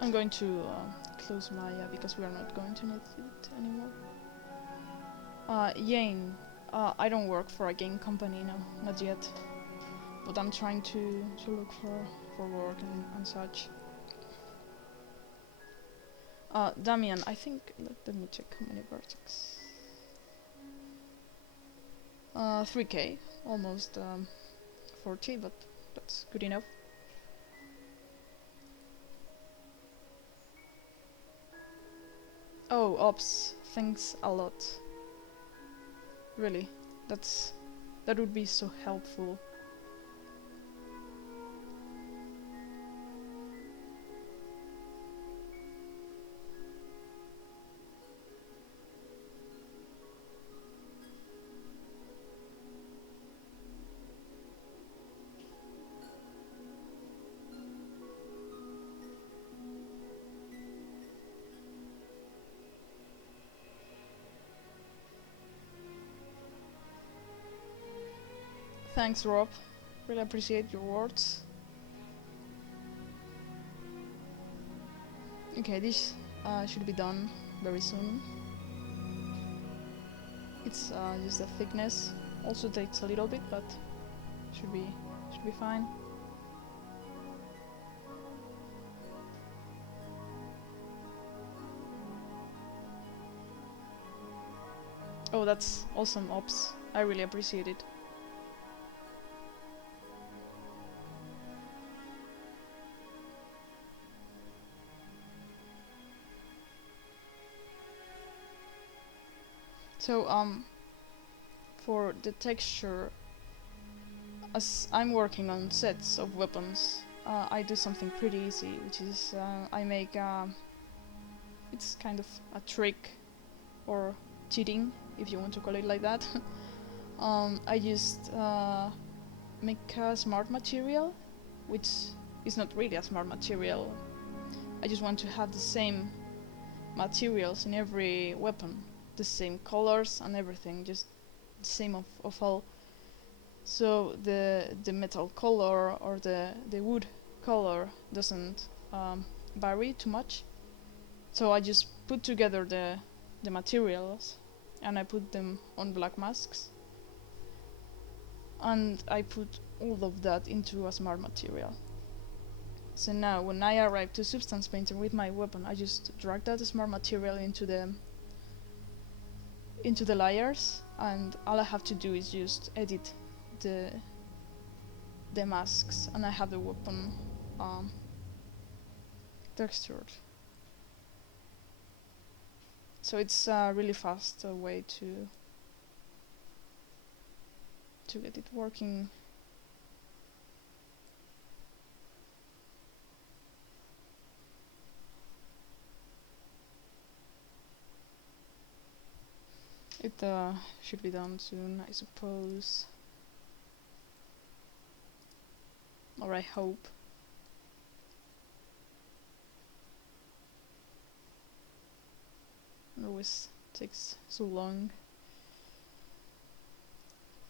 I'm going to close Maya because we are not going to need it anymore. Yane, I don't work for a game company, no, not yet. But I'm trying to look for work and such. Damian, I think, let me check how many vertex. 3k, almost 40, but that's good enough. Oh, Ops, thanks a lot. Really, that would be so helpful. Thanks, Rob. Really appreciate your words. Okay, this should be done very soon. It's just the thickness. Also takes a little bit, but should be fine. Oh, that's awesome, Ops. I really appreciate it. So, for the texture, as I'm working on sets of weapons, I do something pretty easy, which is I make it's kind of a trick or cheating, if you want to call it like that. I just make a smart material, which is not really a smart material. I just want to have the same materials in every weapon, the same colors and everything, just the same of all. So the metal color or the wood color doesn't vary too much. So I just put together the materials and I put them on black masks, and I put all of that into a smart material. So now when I arrive to Substance Painter with my weapon, I just drag that smart material into the layers, and all I have to do is just edit the masks, and I have the weapon textured. So it's a really fast way to get it working. It should be done soon, I suppose. Or I hope. It always takes so long.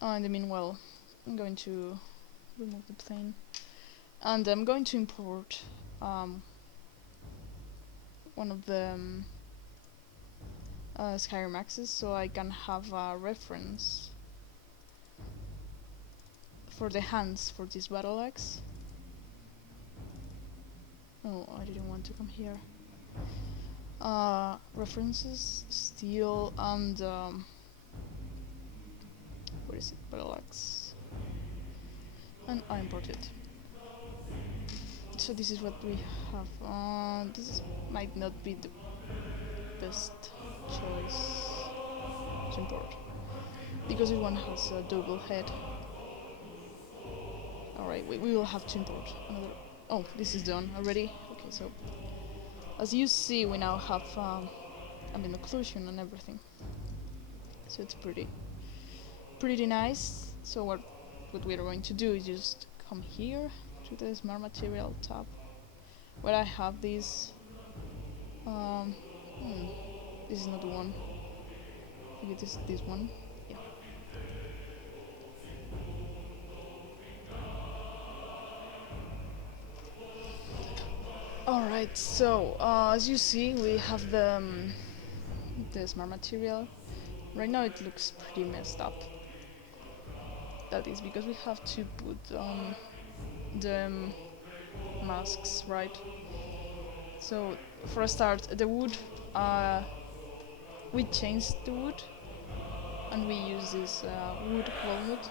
In the meanwhile, I'm going to remove the plane. And I'm going to import one of the Skyrim axes, so I can have a reference for the hands for this Battleaxe. Oh, I didn't want to come here. References, steel, and where is it? Battleaxe. and I import it. So this is what we have. This might not be the best choice to import because this one has a double head. Alright, we will have to import another. Oh, this is done already. Okay, so as you see, we now have ambient occlusion and everything. So it's pretty nice. So what we are going to do is just come here to the Smart Material tab, where I have this. This is not the one. I think it is this one. Yeah. Alright, so as you see, we have the Smart Material. Right now it looks pretty messed up. That is because we have to put the masks, right? So for a start, the wood, we changed the wood and we use this wood walnut,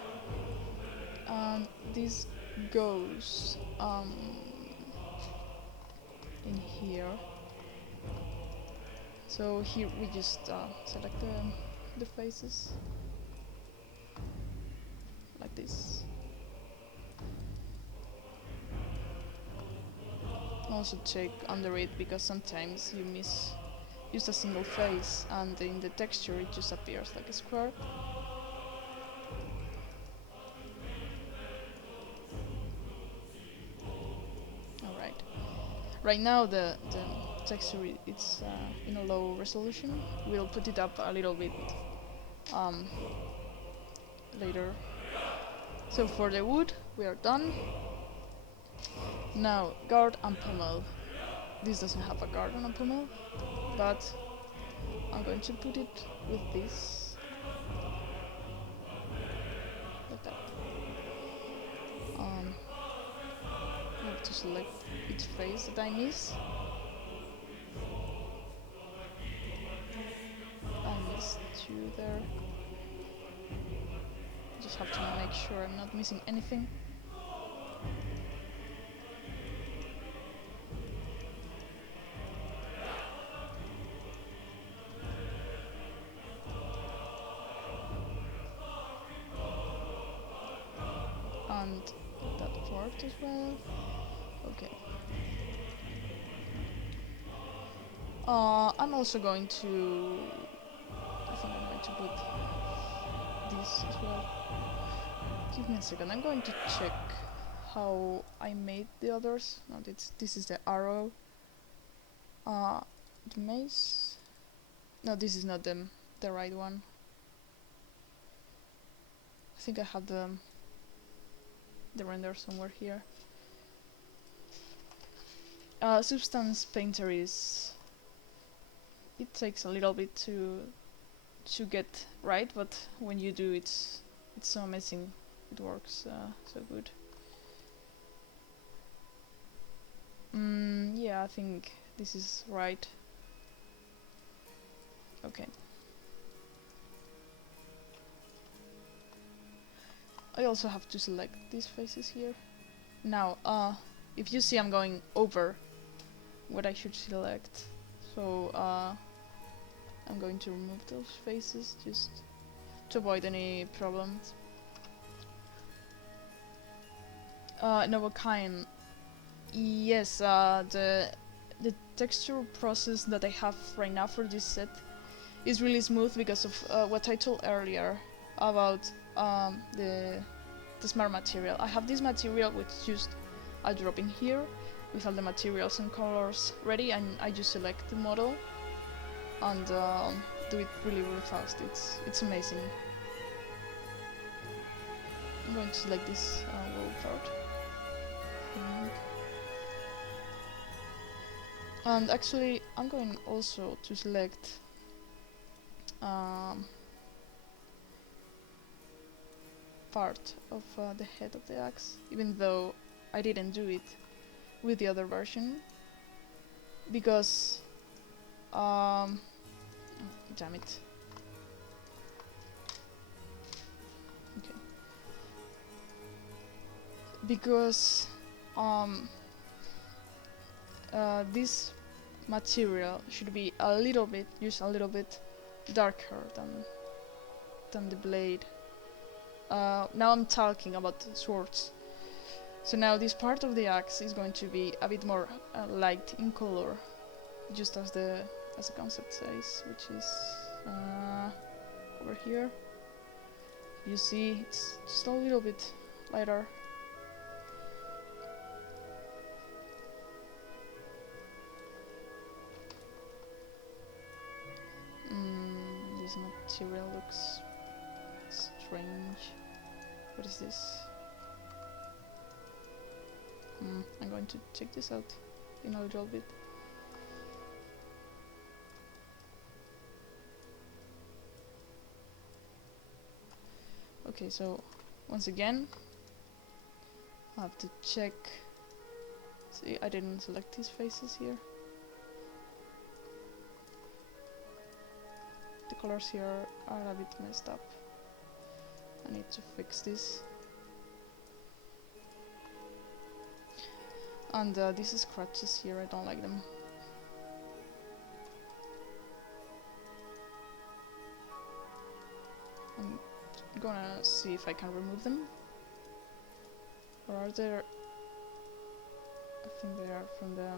and this goes in here. So here we just select the faces like this. Also check under it because sometimes you miss just a single face and in the texture it just appears like a square. Alright. Right now the texture it's in a low resolution. We'll put it up a little bit later. So for the wood we are done. Now guard and pommel. This doesn't have a guard and a pommel, but I'm going to put it with this, like that. I have to select each face that I miss. I missed two there. Just have to make sure I'm not missing anything. And that part as well. Okay. I'm also going to. I think I'm going to put this as well. Give me a second. I'm going to check how I made the others. No, this is the arrow. The mace. No, this is not the right one. I think I have the render somewhere here. Substance painter is. It takes a little bit to get right, but when you do, it's so amazing. It works so good. Yeah, I think this is right. Okay. I also have to select these faces here. Now, if you see, I'm going over what I should select. So, I'm going to remove those faces just to avoid any problems. Novocaine. Yes, the texture process that I have right now for this set is really smooth because of what I told earlier about the smart material. I have this material which just I drop in here with all the materials and colors ready, and I just select the model and do it really fast. It's amazing. I'm going to select this wall part. And actually, I'm going also to select part of the head of the axe, even though I didn't do it with the other version, because damn it. Okay. because this material should be a little bit, darker than the blade. Now I'm talking about swords. So now this part of the axe is going to be a bit more light in color, just as the concept says, which is over here. You see, it's just a little bit lighter. This material looks strange. What is this? I'm going to check this out in a little bit. Okay, so once again I have to check. See, I didn't select these faces here. The colors here are a bit messed up. I need to fix this. And these scratches here, I don't like them. I'm gonna see if I can remove them. Or are there... I think they are from the...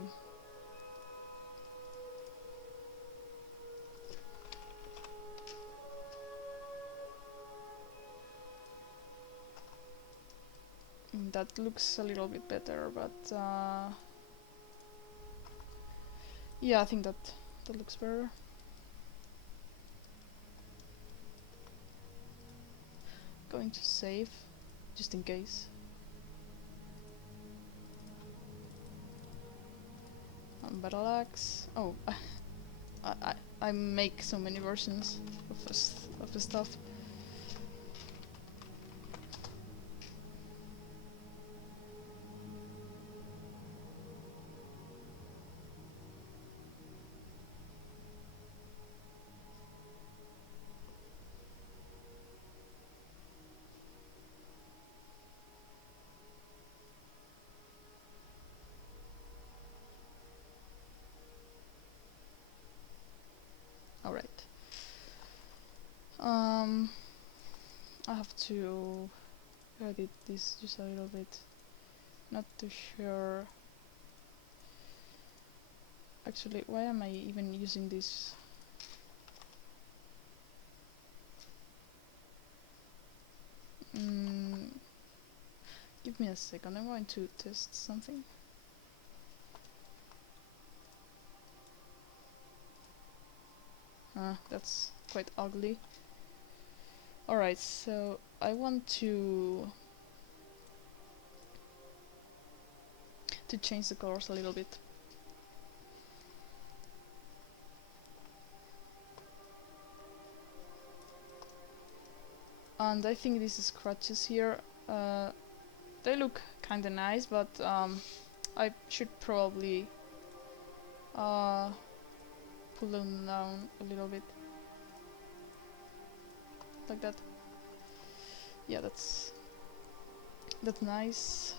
That looks a little bit better, but yeah, I think that looks better. Going to save, just in case. Battleaxe. Oh, I make so many versions of the stuff. Alright. I have to edit this just a little bit. Not too sure. Actually, why am I even using this? Give me a second, I'm going to test something. That's quite ugly. Alright, so I want to change the colors a little bit. And I think these scratches here, they look kinda nice, but I should probably pull them down a little bit. Like that. Yeah, that's nice.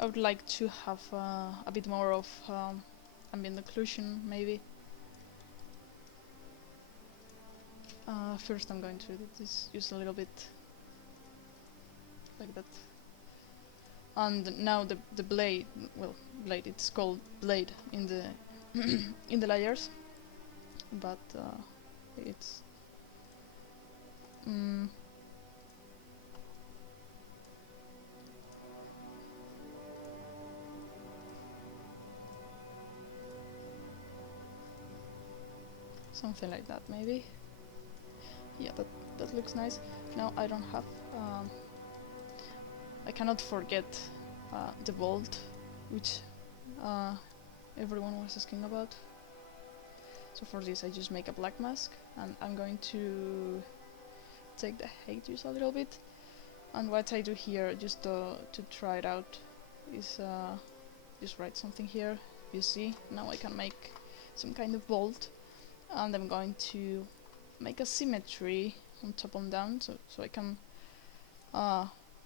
I would like to have a bit more of ambient occlusion, maybe. First I'm going to edit this just a little bit. Like that. And now the blade, well, blade, it's called blade in the in the layers, but it's something like that, maybe. Yeah, that looks nice. Now I don't have I cannot forget the bolt, which everyone was asking about. So for this I just make a black mask, and I'm going to take the height just a little bit. And what I do here, just to try it out, is just write something here. You see, now I can make some kind of bolt, and I'm going to make a symmetry on top and down, so I can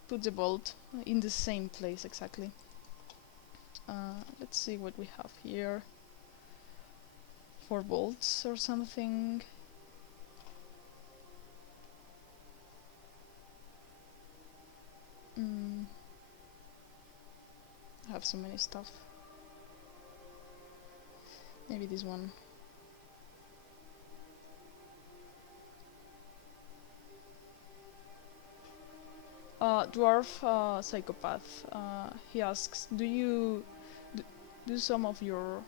put the bolt in the same place exactly. Let's see what we have here. 4 bolts or something. I have so many stuff. Maybe this one. Dwarf Psychopath. He asks, do some of your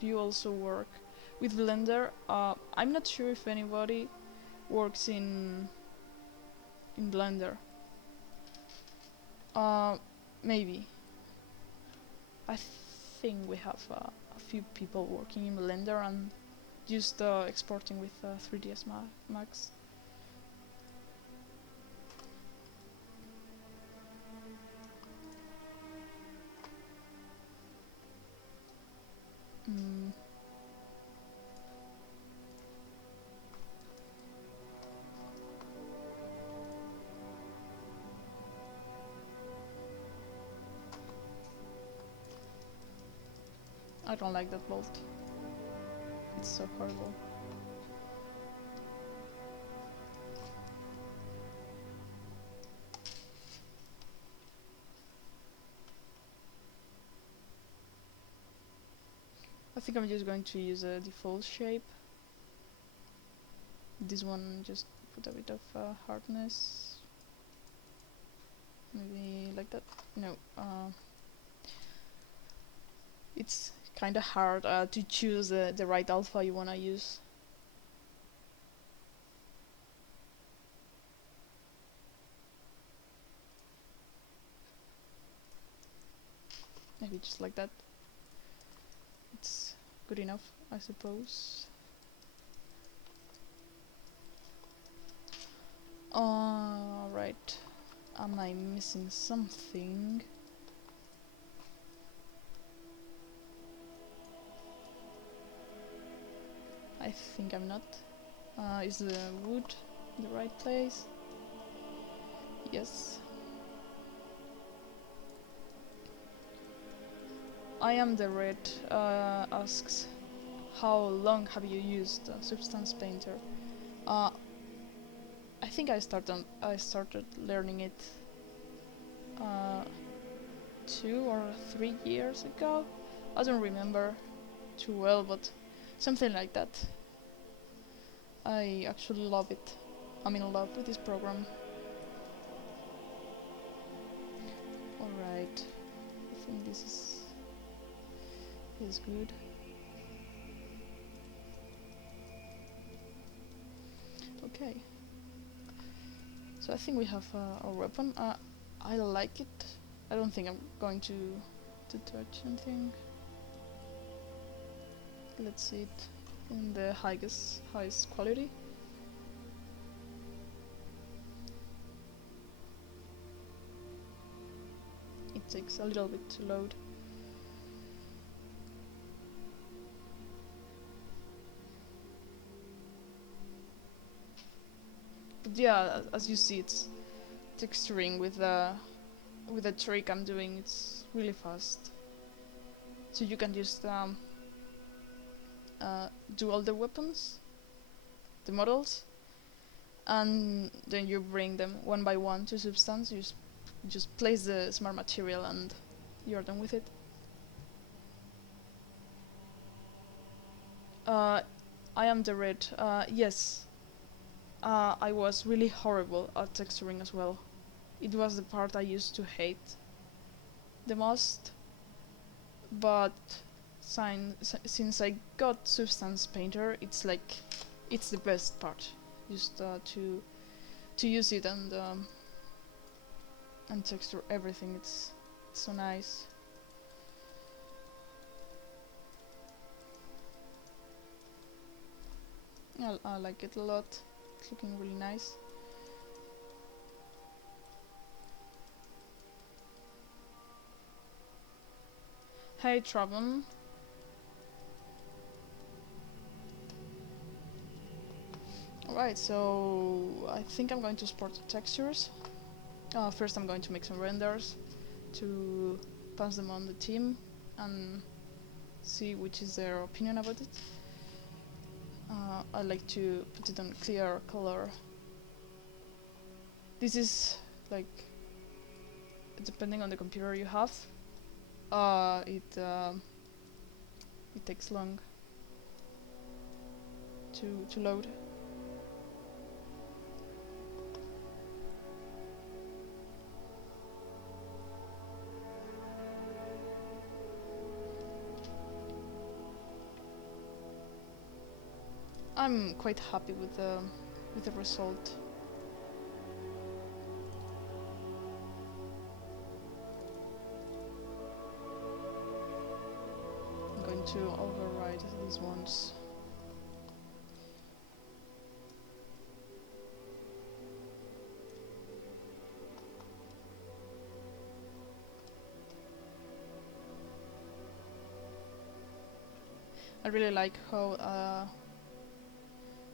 you also work with Blender? I'm not sure if anybody works in Blender. Maybe. I think we have a few people working in Blender and just exporting with 3ds Max. I don't like that bolt. It's so horrible. I think I'm just going to use a default shape. This one, just put a bit of hardness. Maybe like that. No. It's kind of hard to choose the right alpha you want to use. Maybe just like that. It's good enough, I suppose. Right. Am I missing something? I think I'm not. Is the wood in the right place? Yes. I am the red asks, how long have you used Substance Painter? I think I started learning it 2 or 3 years ago. I don't remember too well, but something like that. I actually love it. I'm in love with this program. Alright, I think this is good. Okay. So I think we have our weapon. I like it. I don't think I'm going to touch anything. Let's see it in the highest quality. It takes a little bit to load. But yeah, as you see, it's texturing with the trick I'm doing. It's really fast. So you can just do all the weapons, the models, and then you bring them one by one to Substance. You just place the smart material and you're done with it. I am the red. Yes. I was really horrible at texturing as well. It was the part I used to hate the most. But since I got Substance Painter, it's like it's the best part. Just to use it and texture everything. It's so nice. I like it a lot. It's looking really nice. Hey Travon. Alright, so I think I'm going to export the textures. First I'm going to make some renders to pass them on the team and see which is their opinion about it. I like to put it on clear color. This is like, depending on the computer you have, it takes long to load. I'm quite happy with the result. I'm going to override these ones. I really like how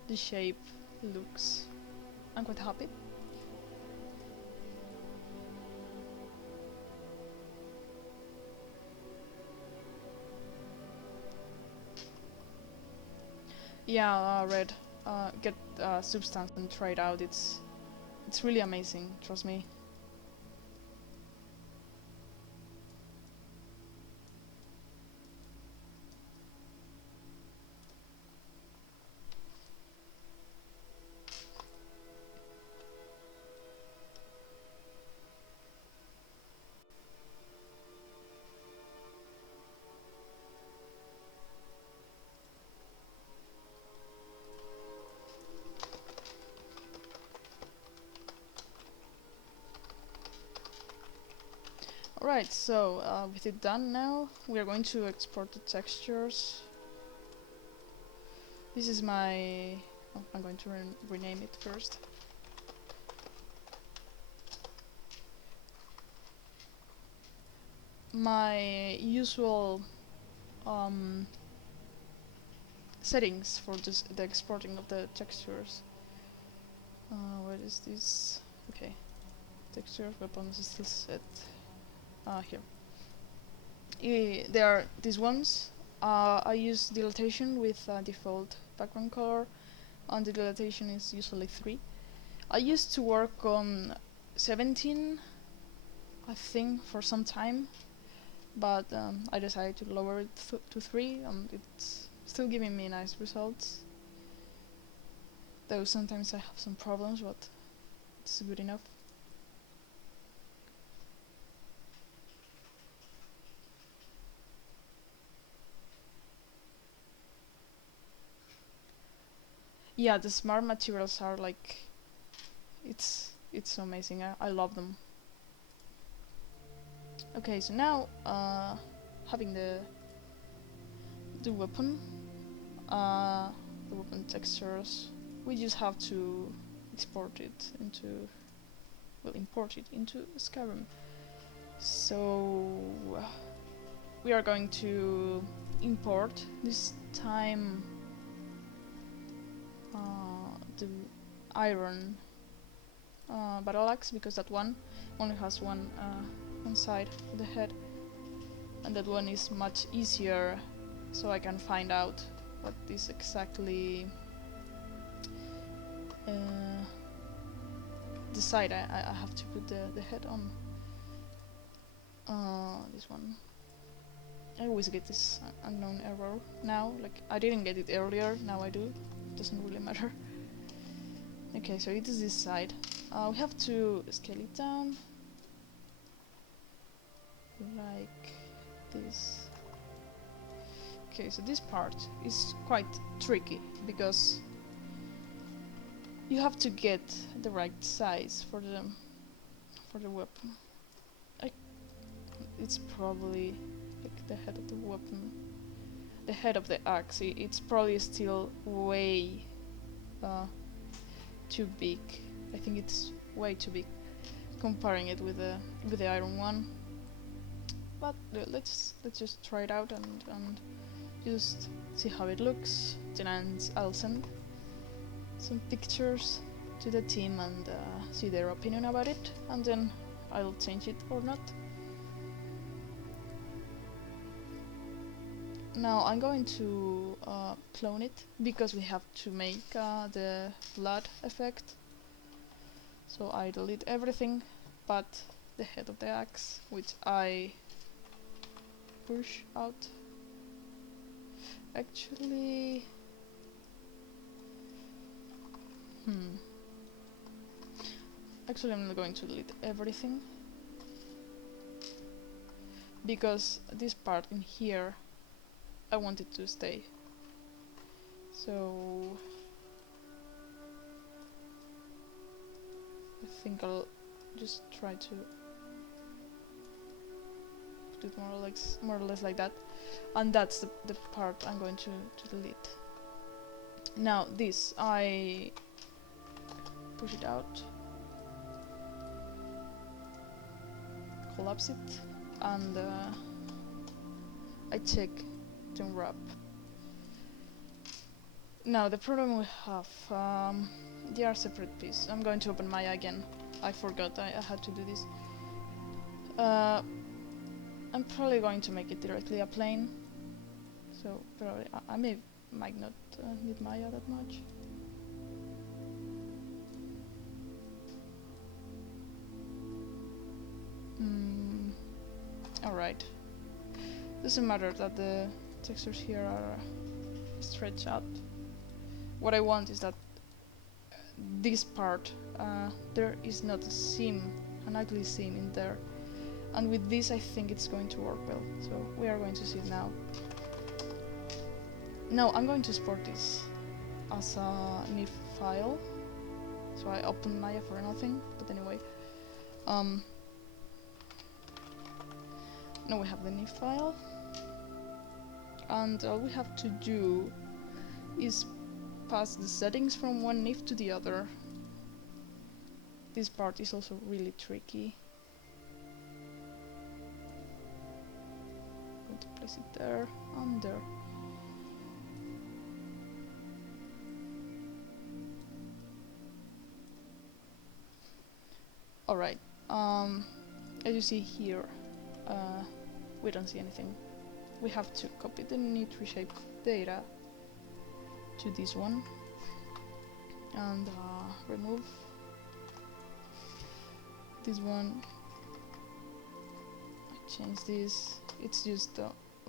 the shape looks. I'm quite happy. Yeah, Red, get Substance and try it out. It's really amazing, trust me. Alright, so with it done now, we are going to export the textures. This is my... oh, I'm going to rename it first. My usual settings for the exporting of the textures. Where is this? Okay, textures, weapons is still set. Here. There are these ones. I use dilatation with default background color, and the dilatation is usually 3. I used to work on 17, I think, for some time, but I decided to lower it to 3, and it's still giving me nice results. Though sometimes I have some problems, but it's good enough. Yeah, the smart materials are like, it's amazing. I love them. Okay, so now having the weapon, the weapon textures, we just have to export it into, well, import it into Skyrim. So we are going to import this time the iron Battleaxe, because that one only has one side of the head, and that one is much easier, so I can find out what is exactly the side I have to put the head on. This one. I always get this unknown error now. Like, I didn't get it earlier, now I do. Doesn't really matter. Okay, so it is this side. We have to scale it down like this. Okay, so this part is quite tricky because you have to get the right size for the weapon. It's probably like the head of the weapon, the head of the axe. It's probably still way too big. I think it's way too big comparing it with the iron one. But let's just try it out and just see how it looks. Then I'll send some pictures. to the team and see their opinion about it, and then I'll change it or not. Now I'm going to clone it, because we have to make the blood effect. So I delete everything but the head of the axe, which I push out. Actually, I'm not going to delete everything, because this part in here I want it to stay. So I think I'll just try to put it more or less like that, and that's the part I'm going to delete. Now this, I push it out, collapse it, and I check to wrap. Now the problem we have, they are separate pieces. I'm going to open Maya again. I forgot I had to do this. I'm probably going to make it directly a plane, so probably I might not need Maya that much. Alright. Doesn't matter that the textures here are stretched out. What I want is that this part, there is not a seam, an ugly seam in there. And with this I think it's going to work well. So we are going to see it now. Now I'm going to export this as a NIF file. So I open Maya for nothing, but anyway. Now we have the NIF file, and all we have to do is pass the settings from one NIF to the other. This part is also really tricky. I'm going to place it there and there. Alright, as you see here, we don't see anything. We have to copy the need reshape data to this one and remove this one. I change this. It's just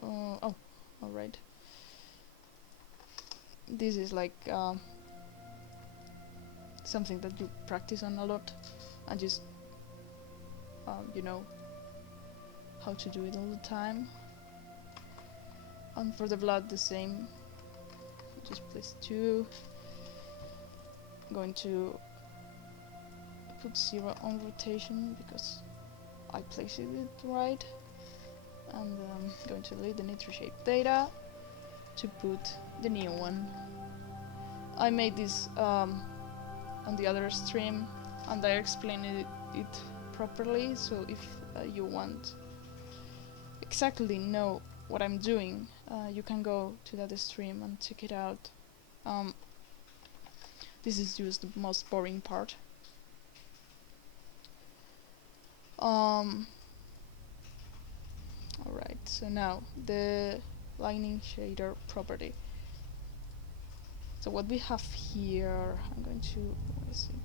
oh, alright. This is like something that you practice on a lot and just you know how to do it all the time. And for the blood the same. Just place 2. I'm going to put 0 on rotation because I placed it right. And I'm going to delete the need reshape data to put the new one. I made this on the other stream and I explained it properly, so if you want exactly know what I'm doing, you can go to that stream and check it out. This is just the most boring part. Alright, so now the lightning shader property. So what we have here, I'm going to, where is it?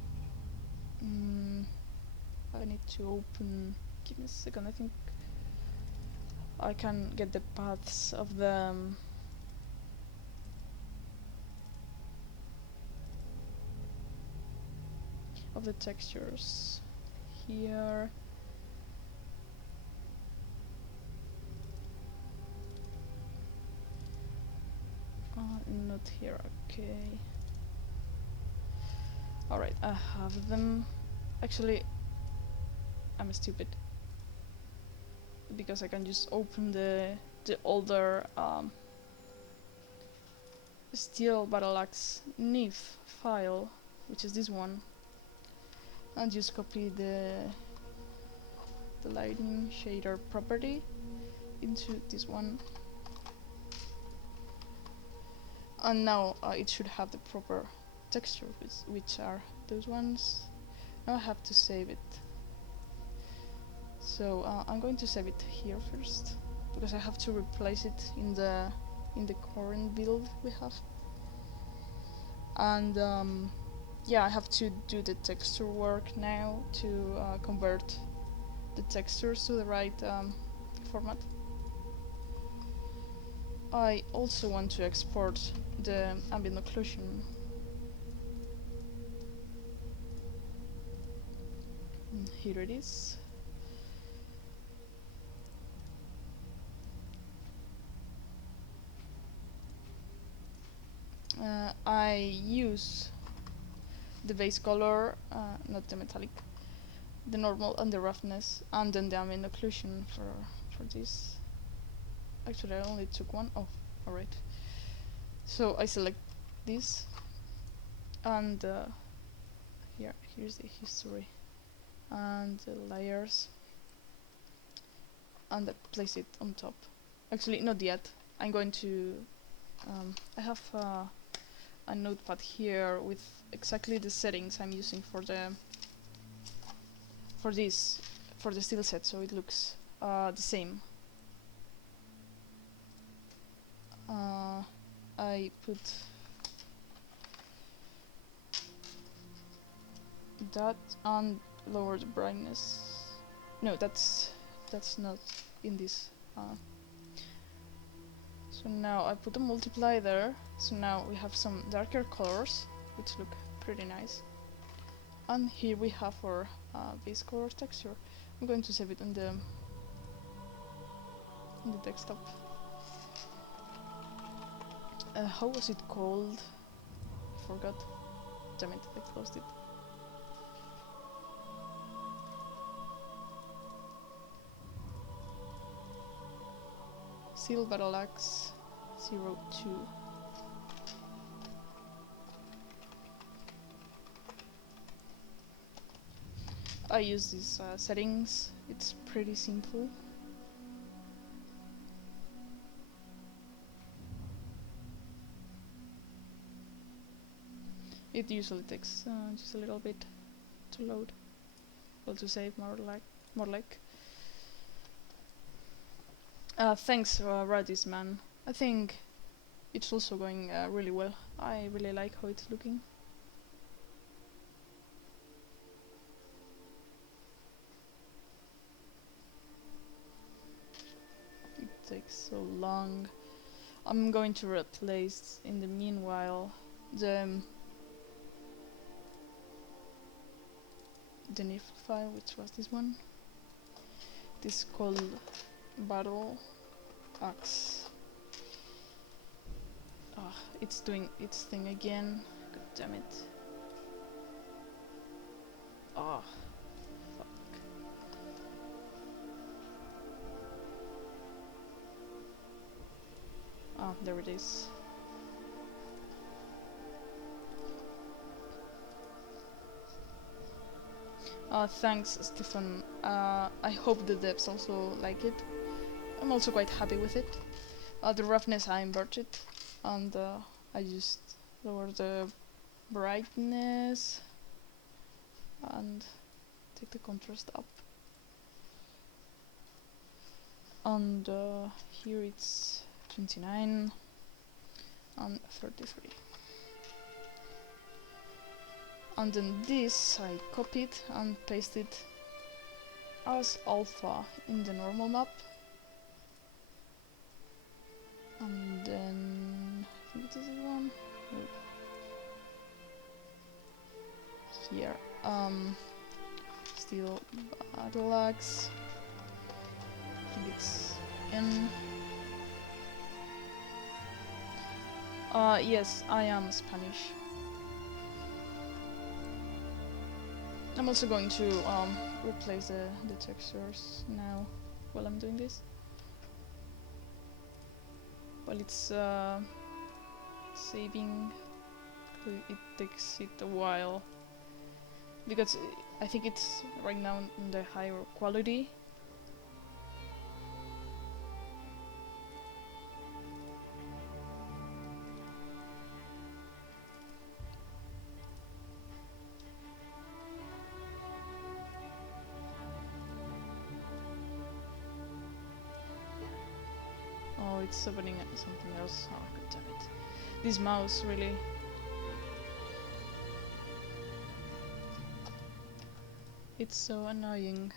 I need to open, give me a second, I think I can get the paths of the textures here. Not here, okay. Alright, I have them. Actually, I'm stupid because I can just open the older steel Battleaxe NIF file, which is this one, and just copy the lightning shader property into this one. And now it should have the proper texture, which are those ones. Now I have to save it. So I'm going to save it here first, because I have to replace it in the current build we have. And yeah, I have to do the texture work now to convert the textures to the right format. I also want to export the ambient occlusion. And here it is. I use the base color, not the metallic, the normal and the roughness, and then the ambient occlusion for this. Actually, I only took one. Oh, alright. So I select this, and here's the history and the layers, and I place it on top. Actually, not yet. I'm going to. I have a notepad here with exactly the settings I'm using for the steel set, so it looks the same. I put that and lower the brightness. No, that's not in this. So now I put a multiply there. So now we have some darker colors, which look pretty nice. And here we have our base color texture. I'm going to save it in the desktop. How was it called? I forgot. Damn it, I closed it. Seal Battleaxe 02. I use these settings. It's pretty simple. It usually takes just a little bit to load, or to save more like. Thanks, Radis man. I think it's also going really well. I really like how it's looking. It takes so long. I'm going to replace, in the meanwhile, the NIF file, which was this one. This is called Battleaxe. It's doing its thing again. God damn it. Fuck. There it is. Thanks, Stefan. I hope the devs also like it. I'm also quite happy with it. The roughness I inverted, and I just lower the brightness and take the contrast up. And here it's 29 and 33. And then this I copied and pasted as alpha in the normal map. And then I think this is one. No. Here, still Battleaxe. I think it's in. Yes, I am Spanish. I'm also going to replace the textures now while I'm doing this. While it's saving, it takes it a while, because I think it's right now in the higher quality. it's opening something else. Oh, god damn it. This mouse really... It's so annoying.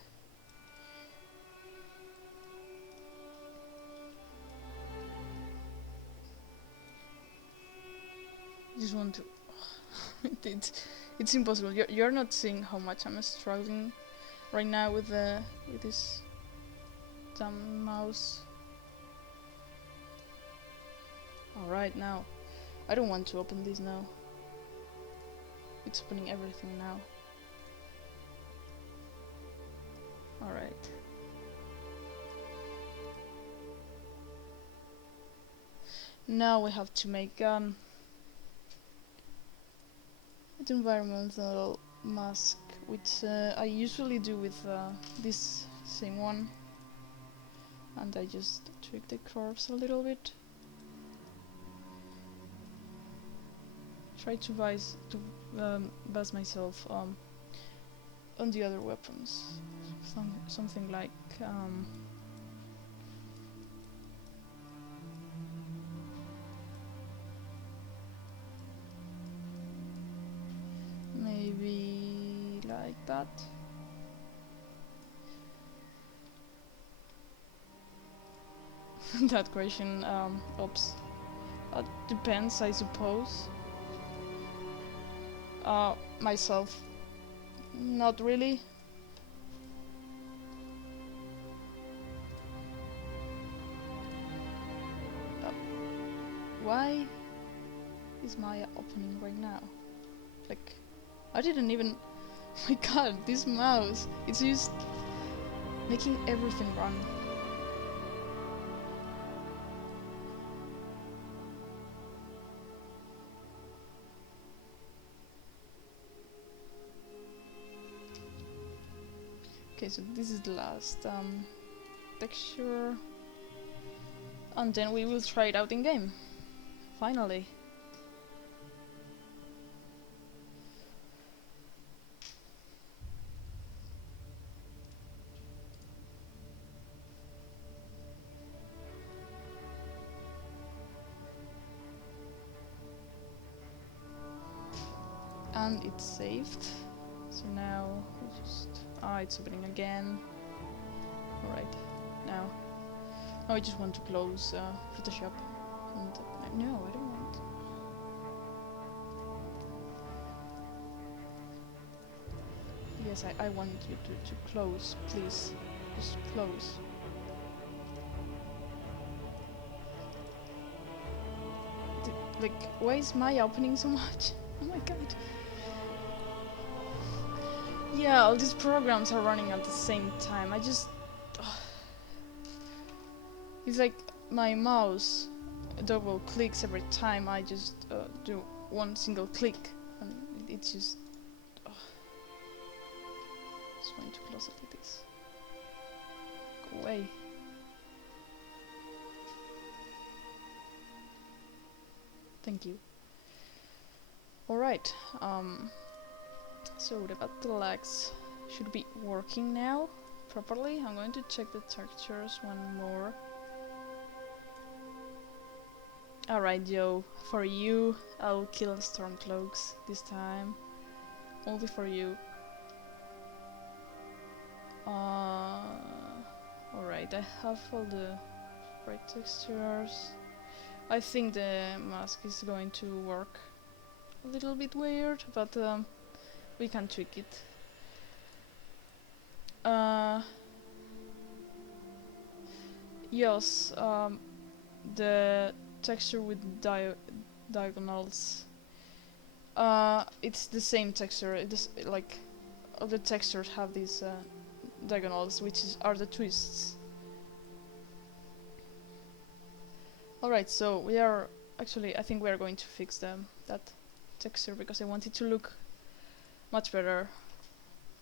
I just want to... it's impossible. You're not seeing how much I'm struggling right now with this damn mouse. Alright, now. I don't want to open this now. It's opening everything now. Alright. Now we have to make an environmental mask, which I usually do with this same one. And I just tweak the curves a little bit. Try to base myself on the other weapons. Something like maybe like that. That question, oops. Depends, I suppose. Myself, not really. Why is Maya opening right now? Like, I didn't even... Oh my god, this mouse! It's just making everything run. Okay, so this is the last texture, and then we will try it out in game. Finally. And it's saved. So now we just... Ah, it's opening again. Alright, now I just want to close Photoshop. And no, I don't want. Yes, I want you to close, please. Just close. Like, why is my opening so much? Oh my god. Yeah, all these programs are running at the same time. I just... It's like my mouse double clicks every time I just do one single click. And it's just... Just going to close it like this. Go away. Thank you. Alright, so the Battleaxe should be working now properly. I'm going to check the textures one more. Alright, Joe, for you, I'll kill Stormcloaks this time. Only for you. Alright, I have all the right textures. I think the mask is going to work a little bit weird, but we can tweak it. Yes, the texture with diagonals. It's the same texture. It is like all the textures have these diagonals, which are the twists. Alright, so we are actually, I think we are going to fix that texture because I want it to look much better.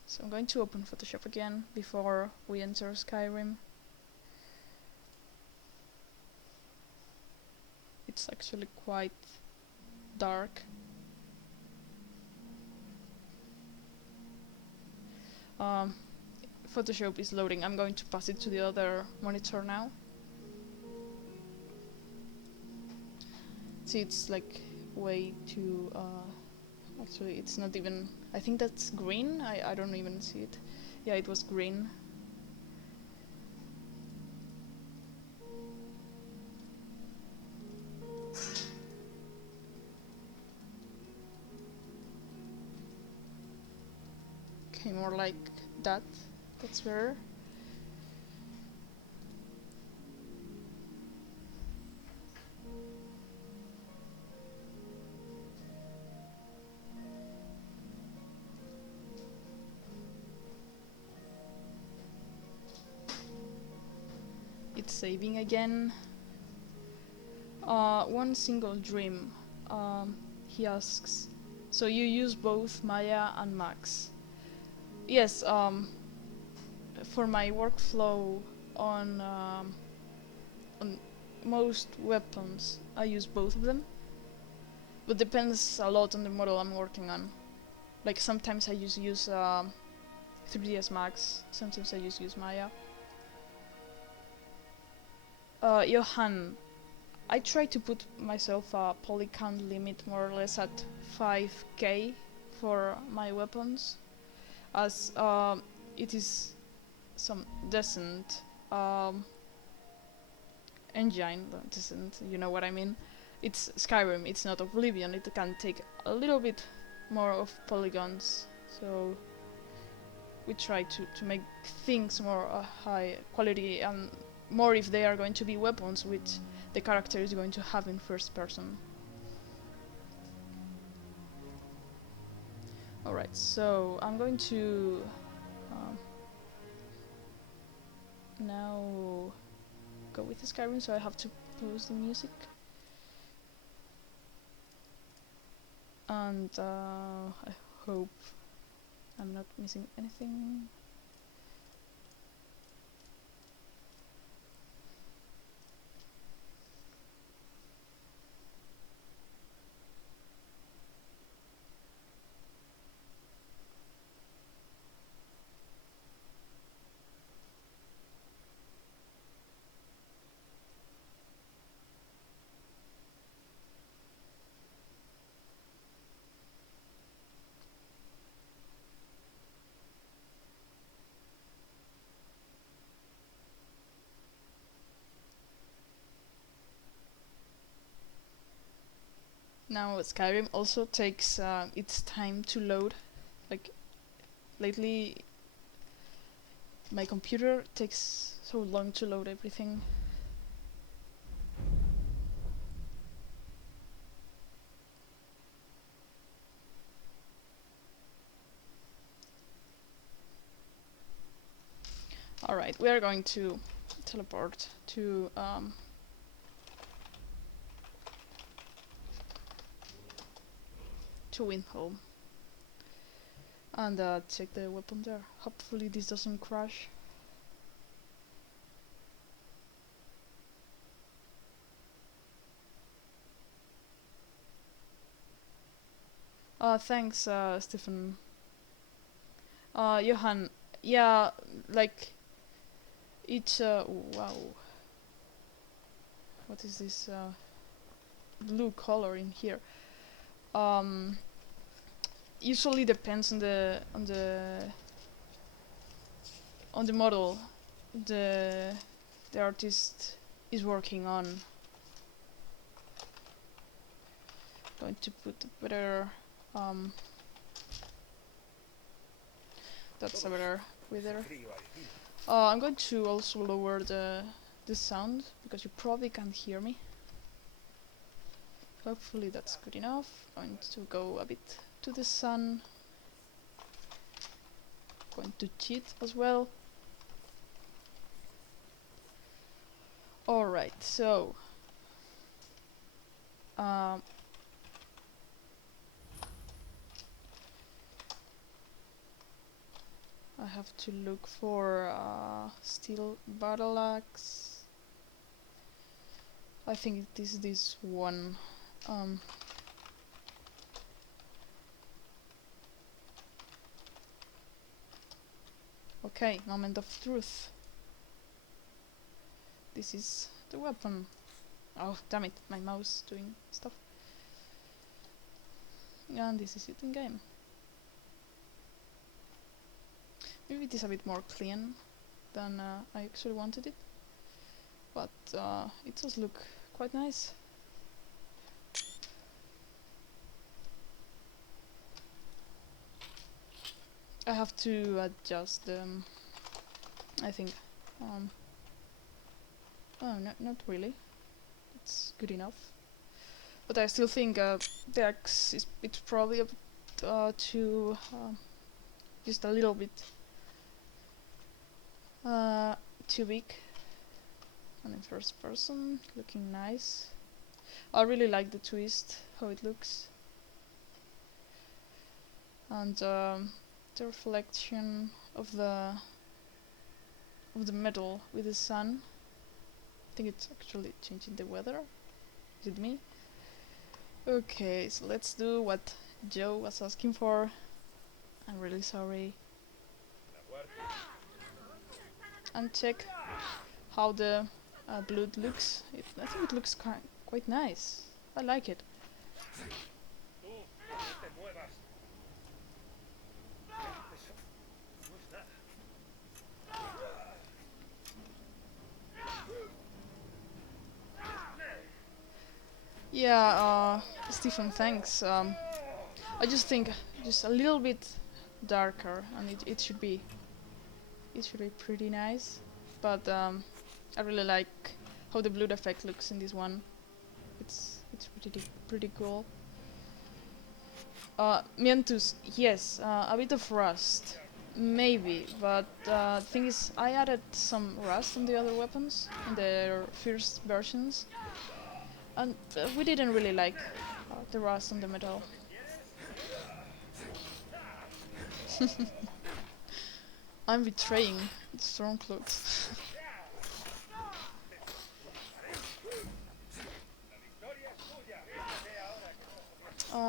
So I'm going to open Photoshop again before we enter Skyrim. It's actually quite dark. Photoshop is loading. I'm going to pass it to the other monitor now. See, it's like way too actually it's not even, I think that's green. I don't even see it. Yeah, it was green. Okay, more like that. That's better. It's saving again. One single dream. He asks, so you use both Maya and Max? Yes, for my workflow on most weapons, I use both of them. But depends a lot on the model I'm working on. Like sometimes I use 3ds Max, sometimes I use Maya. Johan, I try to put myself a poly count limit more or less at 5k for my weapons, as it is some decent engine, decent, you know what I mean. It's Skyrim, it's not Oblivion, it can take a little bit more of polygons, so we try to make things more high quality, and more if they are going to be weapons which the character is going to have in first person. Alright, so I'm going to now go with the Skyrim, so I have to pause the music. And I hope I'm not missing anything. Now Skyrim also takes its time to load. Like lately my computer takes so long to load everything. Alright, we are going to teleport to Windhelm and check the weapon there. Hopefully this doesn't crash. Thanks, Stephen. Johan, yeah, like each wow, what is this blue color in here? Usually depends on the model the artist is working on. Going to put a better that's a better wither. I'm going to also lower the sound because you probably can't hear me. Hopefully that's good enough. Going to go a bit to the sun. Going to cheat as well. Alright, so I have to look for steel Battleaxe. I think it is this one. Okay, moment of truth. This is the weapon. Oh, damn it, my mouse doing stuff. And this is it in game. Maybe it is a bit more clean than I actually wanted it, but it does look quite nice. I have to adjust them, I think. Oh, not really. It's good enough. But I still think the axe is it's probably a bit too just a little bit too big. And in first person, looking nice. I really like the twist, how it looks, and the reflection of the metal with the sun. I think it's actually changing the weather. Is it me? Okay, so let's do what Joe was asking for. I'm really sorry. And check how the blood looks. I think it looks quite nice. I like it. Yeah, Stephen, thanks. I just think just a little bit darker, and it should be pretty nice. But I really like how the blood effect looks in this one. It's pretty cool. Mientus, yes, a bit of rust, maybe, but the thing is, I added some rust on the other weapons in their first versions, and we didn't really like the rust on the metal. I'm betraying the Stormcloaks.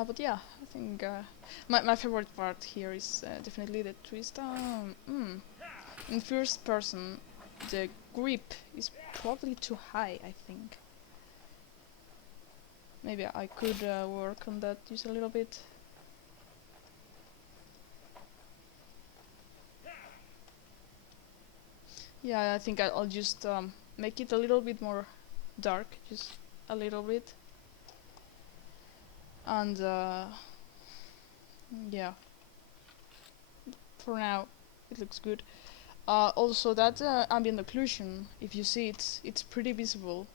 But yeah, I think my favorite part here is definitely the twist. In first person, the grip is probably too high, I think. Maybe I could work on that just a little bit. Yeah, I think I'll just make it a little bit more dark, just a little bit. And yeah, for now it looks good. Also, that ambient occlusion, if you see it's pretty visible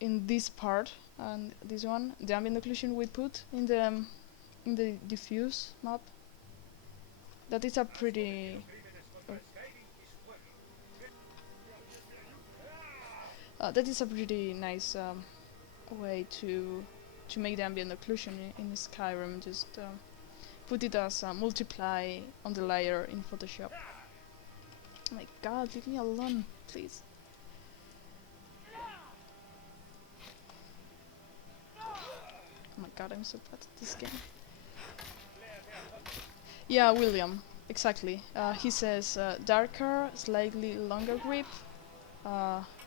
in this part and this one. The ambient occlusion we put in the diffuse map. That is a pretty that is a pretty nice way to make the ambient occlusion in Skyrim. Just put it as a multiply on the layer in Photoshop. Oh my god, leave me alone, please. Oh my god, I'm so bad at this game. Yeah, William, exactly. He says darker, slightly longer grip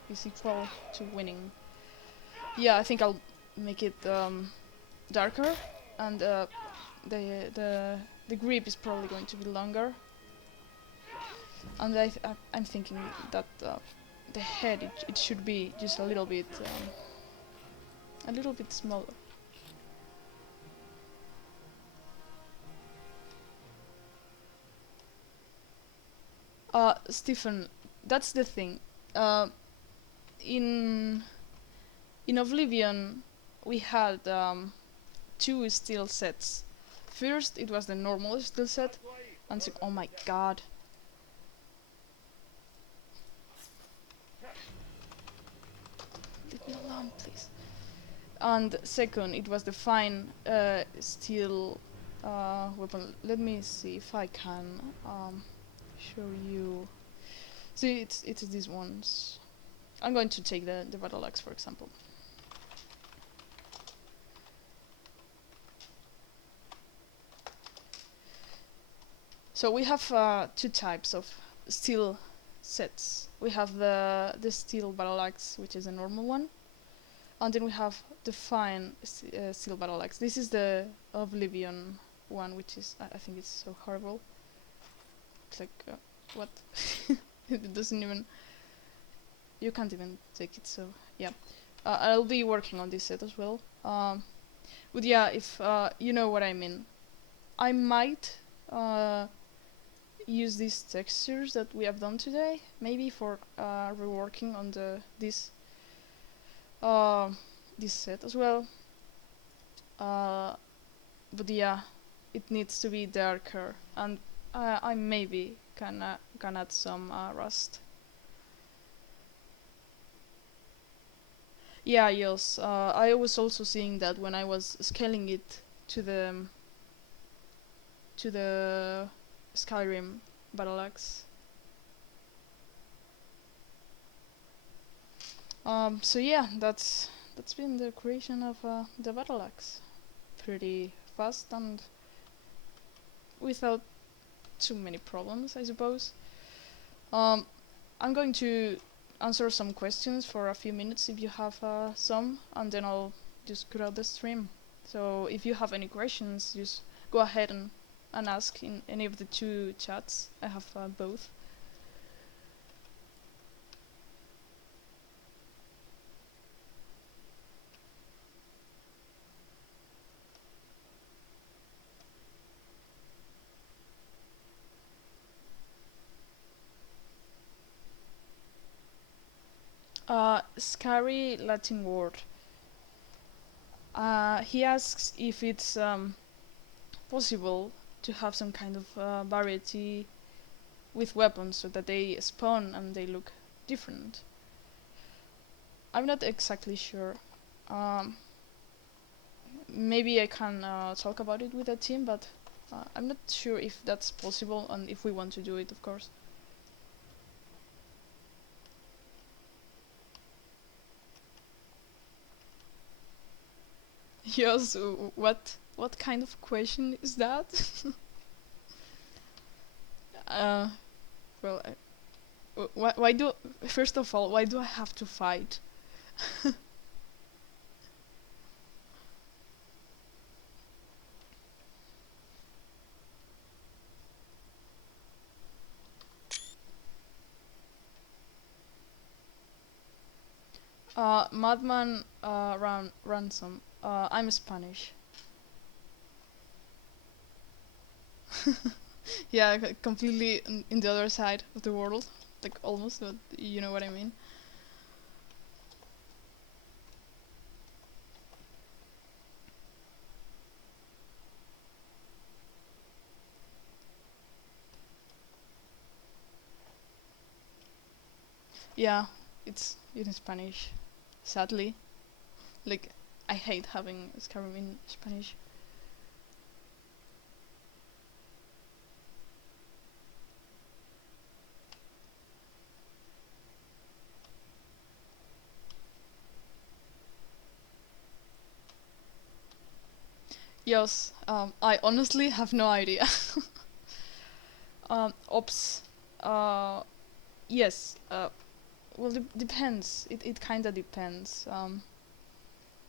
is equal to winning. Yeah, I think I'll make it darker, and the grip is probably going to be longer. And I'm thinking that the head it should be just a little bit smaller. Stephen, that's the thing. In Oblivion, we had two steel sets. First, it was the normal steel set, and oh my god. Leave me alone, please. And second, it was the fine steel weapon. Let me see if I can show you. See, it's these ones. I'm going to take the Battleaxe, for example. So we have two types of steel sets. We have the steel Battleaxe, which is a normal one, and then we have define steel Battleaxe. This is the Oblivion one, which is I think it's so horrible. It's like what? It doesn't even. You can't even take it. So yeah, I'll be working on this set as well. But yeah, if you know what I mean, I might use these textures that we have done today, maybe for reworking on this set as well. But yeah, it needs to be darker, and I maybe can add some rust. Yeah, yes. I was also seeing that when I was scaling it to the Skyrim Battleaxe. So yeah, that's been the creation of the Battleaxe. Pretty fast and without too many problems, I suppose. I'm going to answer some questions for a few minutes if you have some, and then I'll just cut out the stream. So if you have any questions, just go ahead and ask in any of the two chats. I have both. Scary Latin word. He asks if it's possible to have some kind of variety with weapons so that they spawn and they look different. I'm not exactly sure. Maybe I can talk about it with the team, but I'm not sure if that's possible and if we want to do it, of course. Yes, what kind of question is that? Well, why do, first of all, why do I have to fight? Madman Ransom. I'm Spanish. Yeah, completely in the other side of the world, like almost, but you know what I mean. Yeah, it's in Spanish, sadly. Like, I hate having Skyrim in Spanish. Yes, I honestly have no idea. Ops, yes, well, depends. It kinda depends.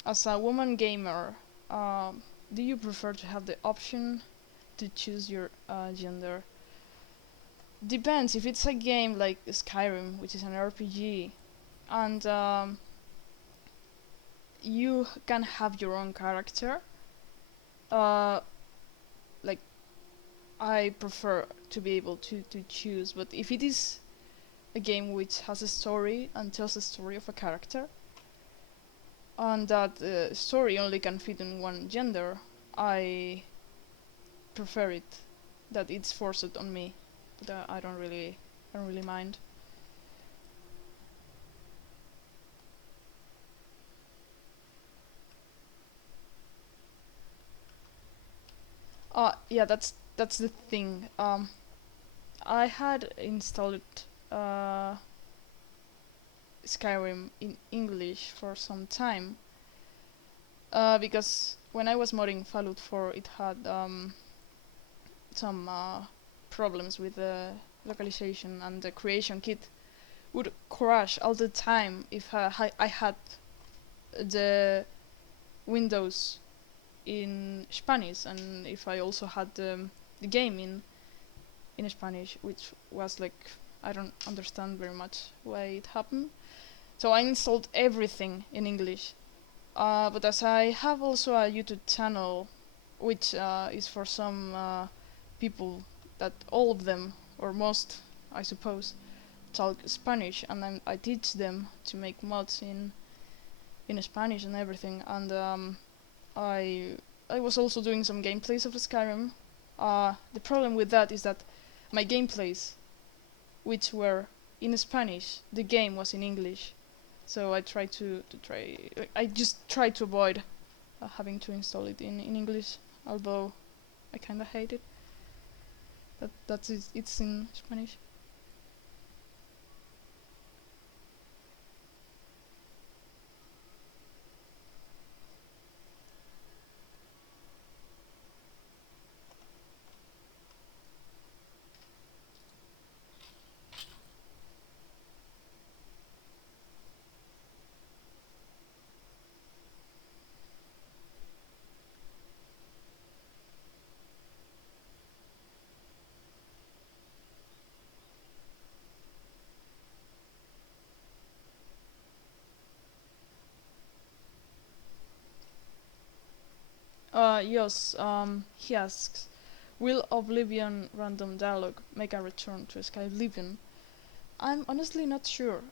As a woman gamer, do you prefer to have the option to choose your gender? Depends. If it's a game like Skyrim, which is an RPG, and you can have your own character, uh, like, I prefer to be able to choose. But if it is a game which has a story and tells the story of a character, and that story only can fit in one gender, I prefer it. That it's forced on me. But I don't really mind. Yeah, that's the thing. I had installed uh, Skyrim in English for some time, because when I was modding Fallout 4, it had some problems with the localization, and the creation kit would crash all the time if I had the windows in Spanish, and if I also had the game in Spanish, which was like, I don't understand very much why it happened. So I installed everything in English. But as I have also a YouTube channel, which is for some people that all of them, or most, I suppose, talk Spanish, and I teach them to make mods in Spanish and everything. And I was also doing some gameplays of Skyrim. The problem with that is that my gameplays, which were in Spanish, the game was in English. So I I just try to avoid having to install it in English, although I kind of hate it. It's in Spanish. Yes, he asks, will Oblivion random dialogue make a return to Skyblivion? I'm honestly not sure.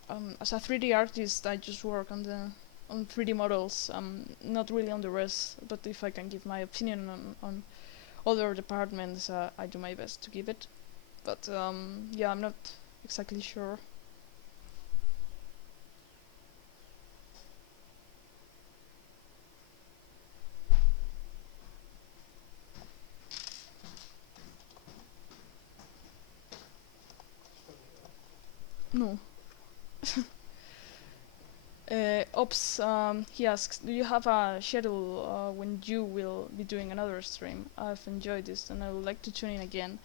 As a 3D artist, I just work on 3D models, not really on the rest, but if I can give my opinion on other departments, I do my best to give it. But yeah, I'm not exactly sure. No. Ops, he asks, do you have a schedule when you will be doing another stream? I've enjoyed this and I would like to tune in again.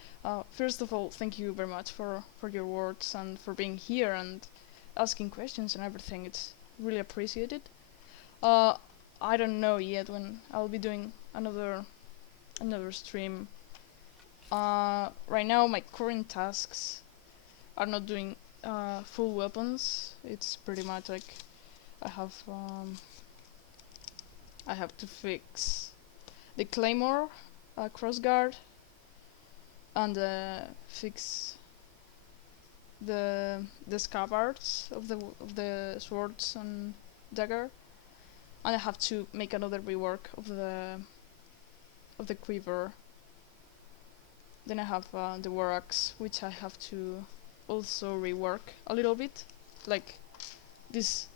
First of all, thank you very much for your words and for being here and asking questions and everything. It's really appreciated. I don't know yet when I'll be doing another stream. Right now my current tasks are not doing full weapons. It's pretty much like I have to fix the claymore, crossguard, and fix the scabbards of the swords and dagger, and I have to make another rework of the quiver. Then I have the war axe, which I have to also rework a little bit, like this.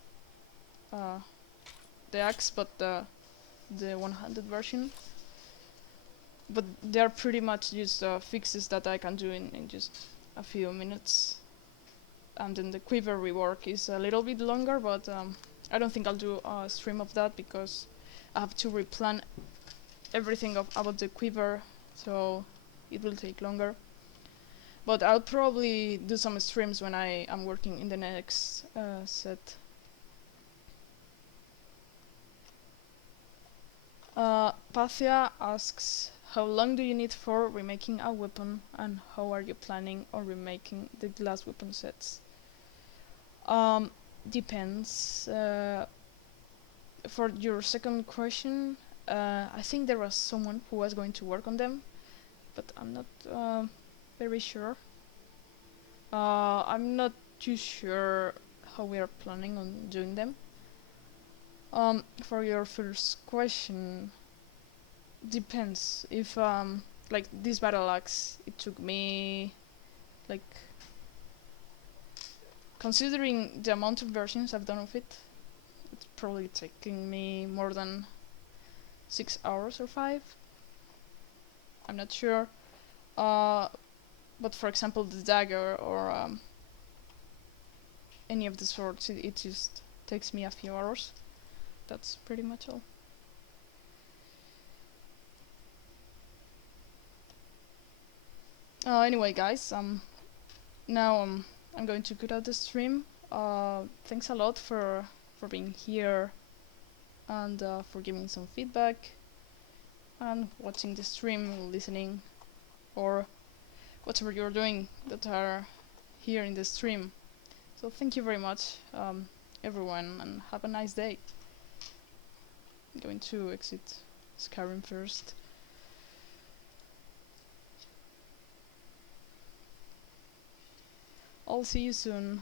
The axe, but the one-handed version. But they are pretty much just fixes that I can do in just a few minutes. And then the quiver rework is a little bit longer, but I don't think I'll do a stream of that because I have to replan everything about the quiver, so it will take longer. But I'll probably do some streams when I am working in the next set. Pathia asks, how long do you need for remaking a weapon, and how are you planning on remaking the glass weapon sets? Depends. For your second question, I think there was someone who was going to work on them, but I'm not very sure. I'm not too sure how we are planning on doing them. For your first question, depends. If like this Battleaxe, it took me, like, considering the amount of versions I've done of it, it's probably taking me more than 6 hours or 5. I'm not sure. But for example, the dagger or any of the swords, it just takes me a few hours. That's pretty much all. Anyway, guys, now I'm going to cut out the stream. Thanks a lot for being here and for giving some feedback and watching the stream, listening, or whatever you're doing that are here in the stream. So thank you very much, everyone, and have a nice day. I'm going to exit Skyrim first. I'll see you soon.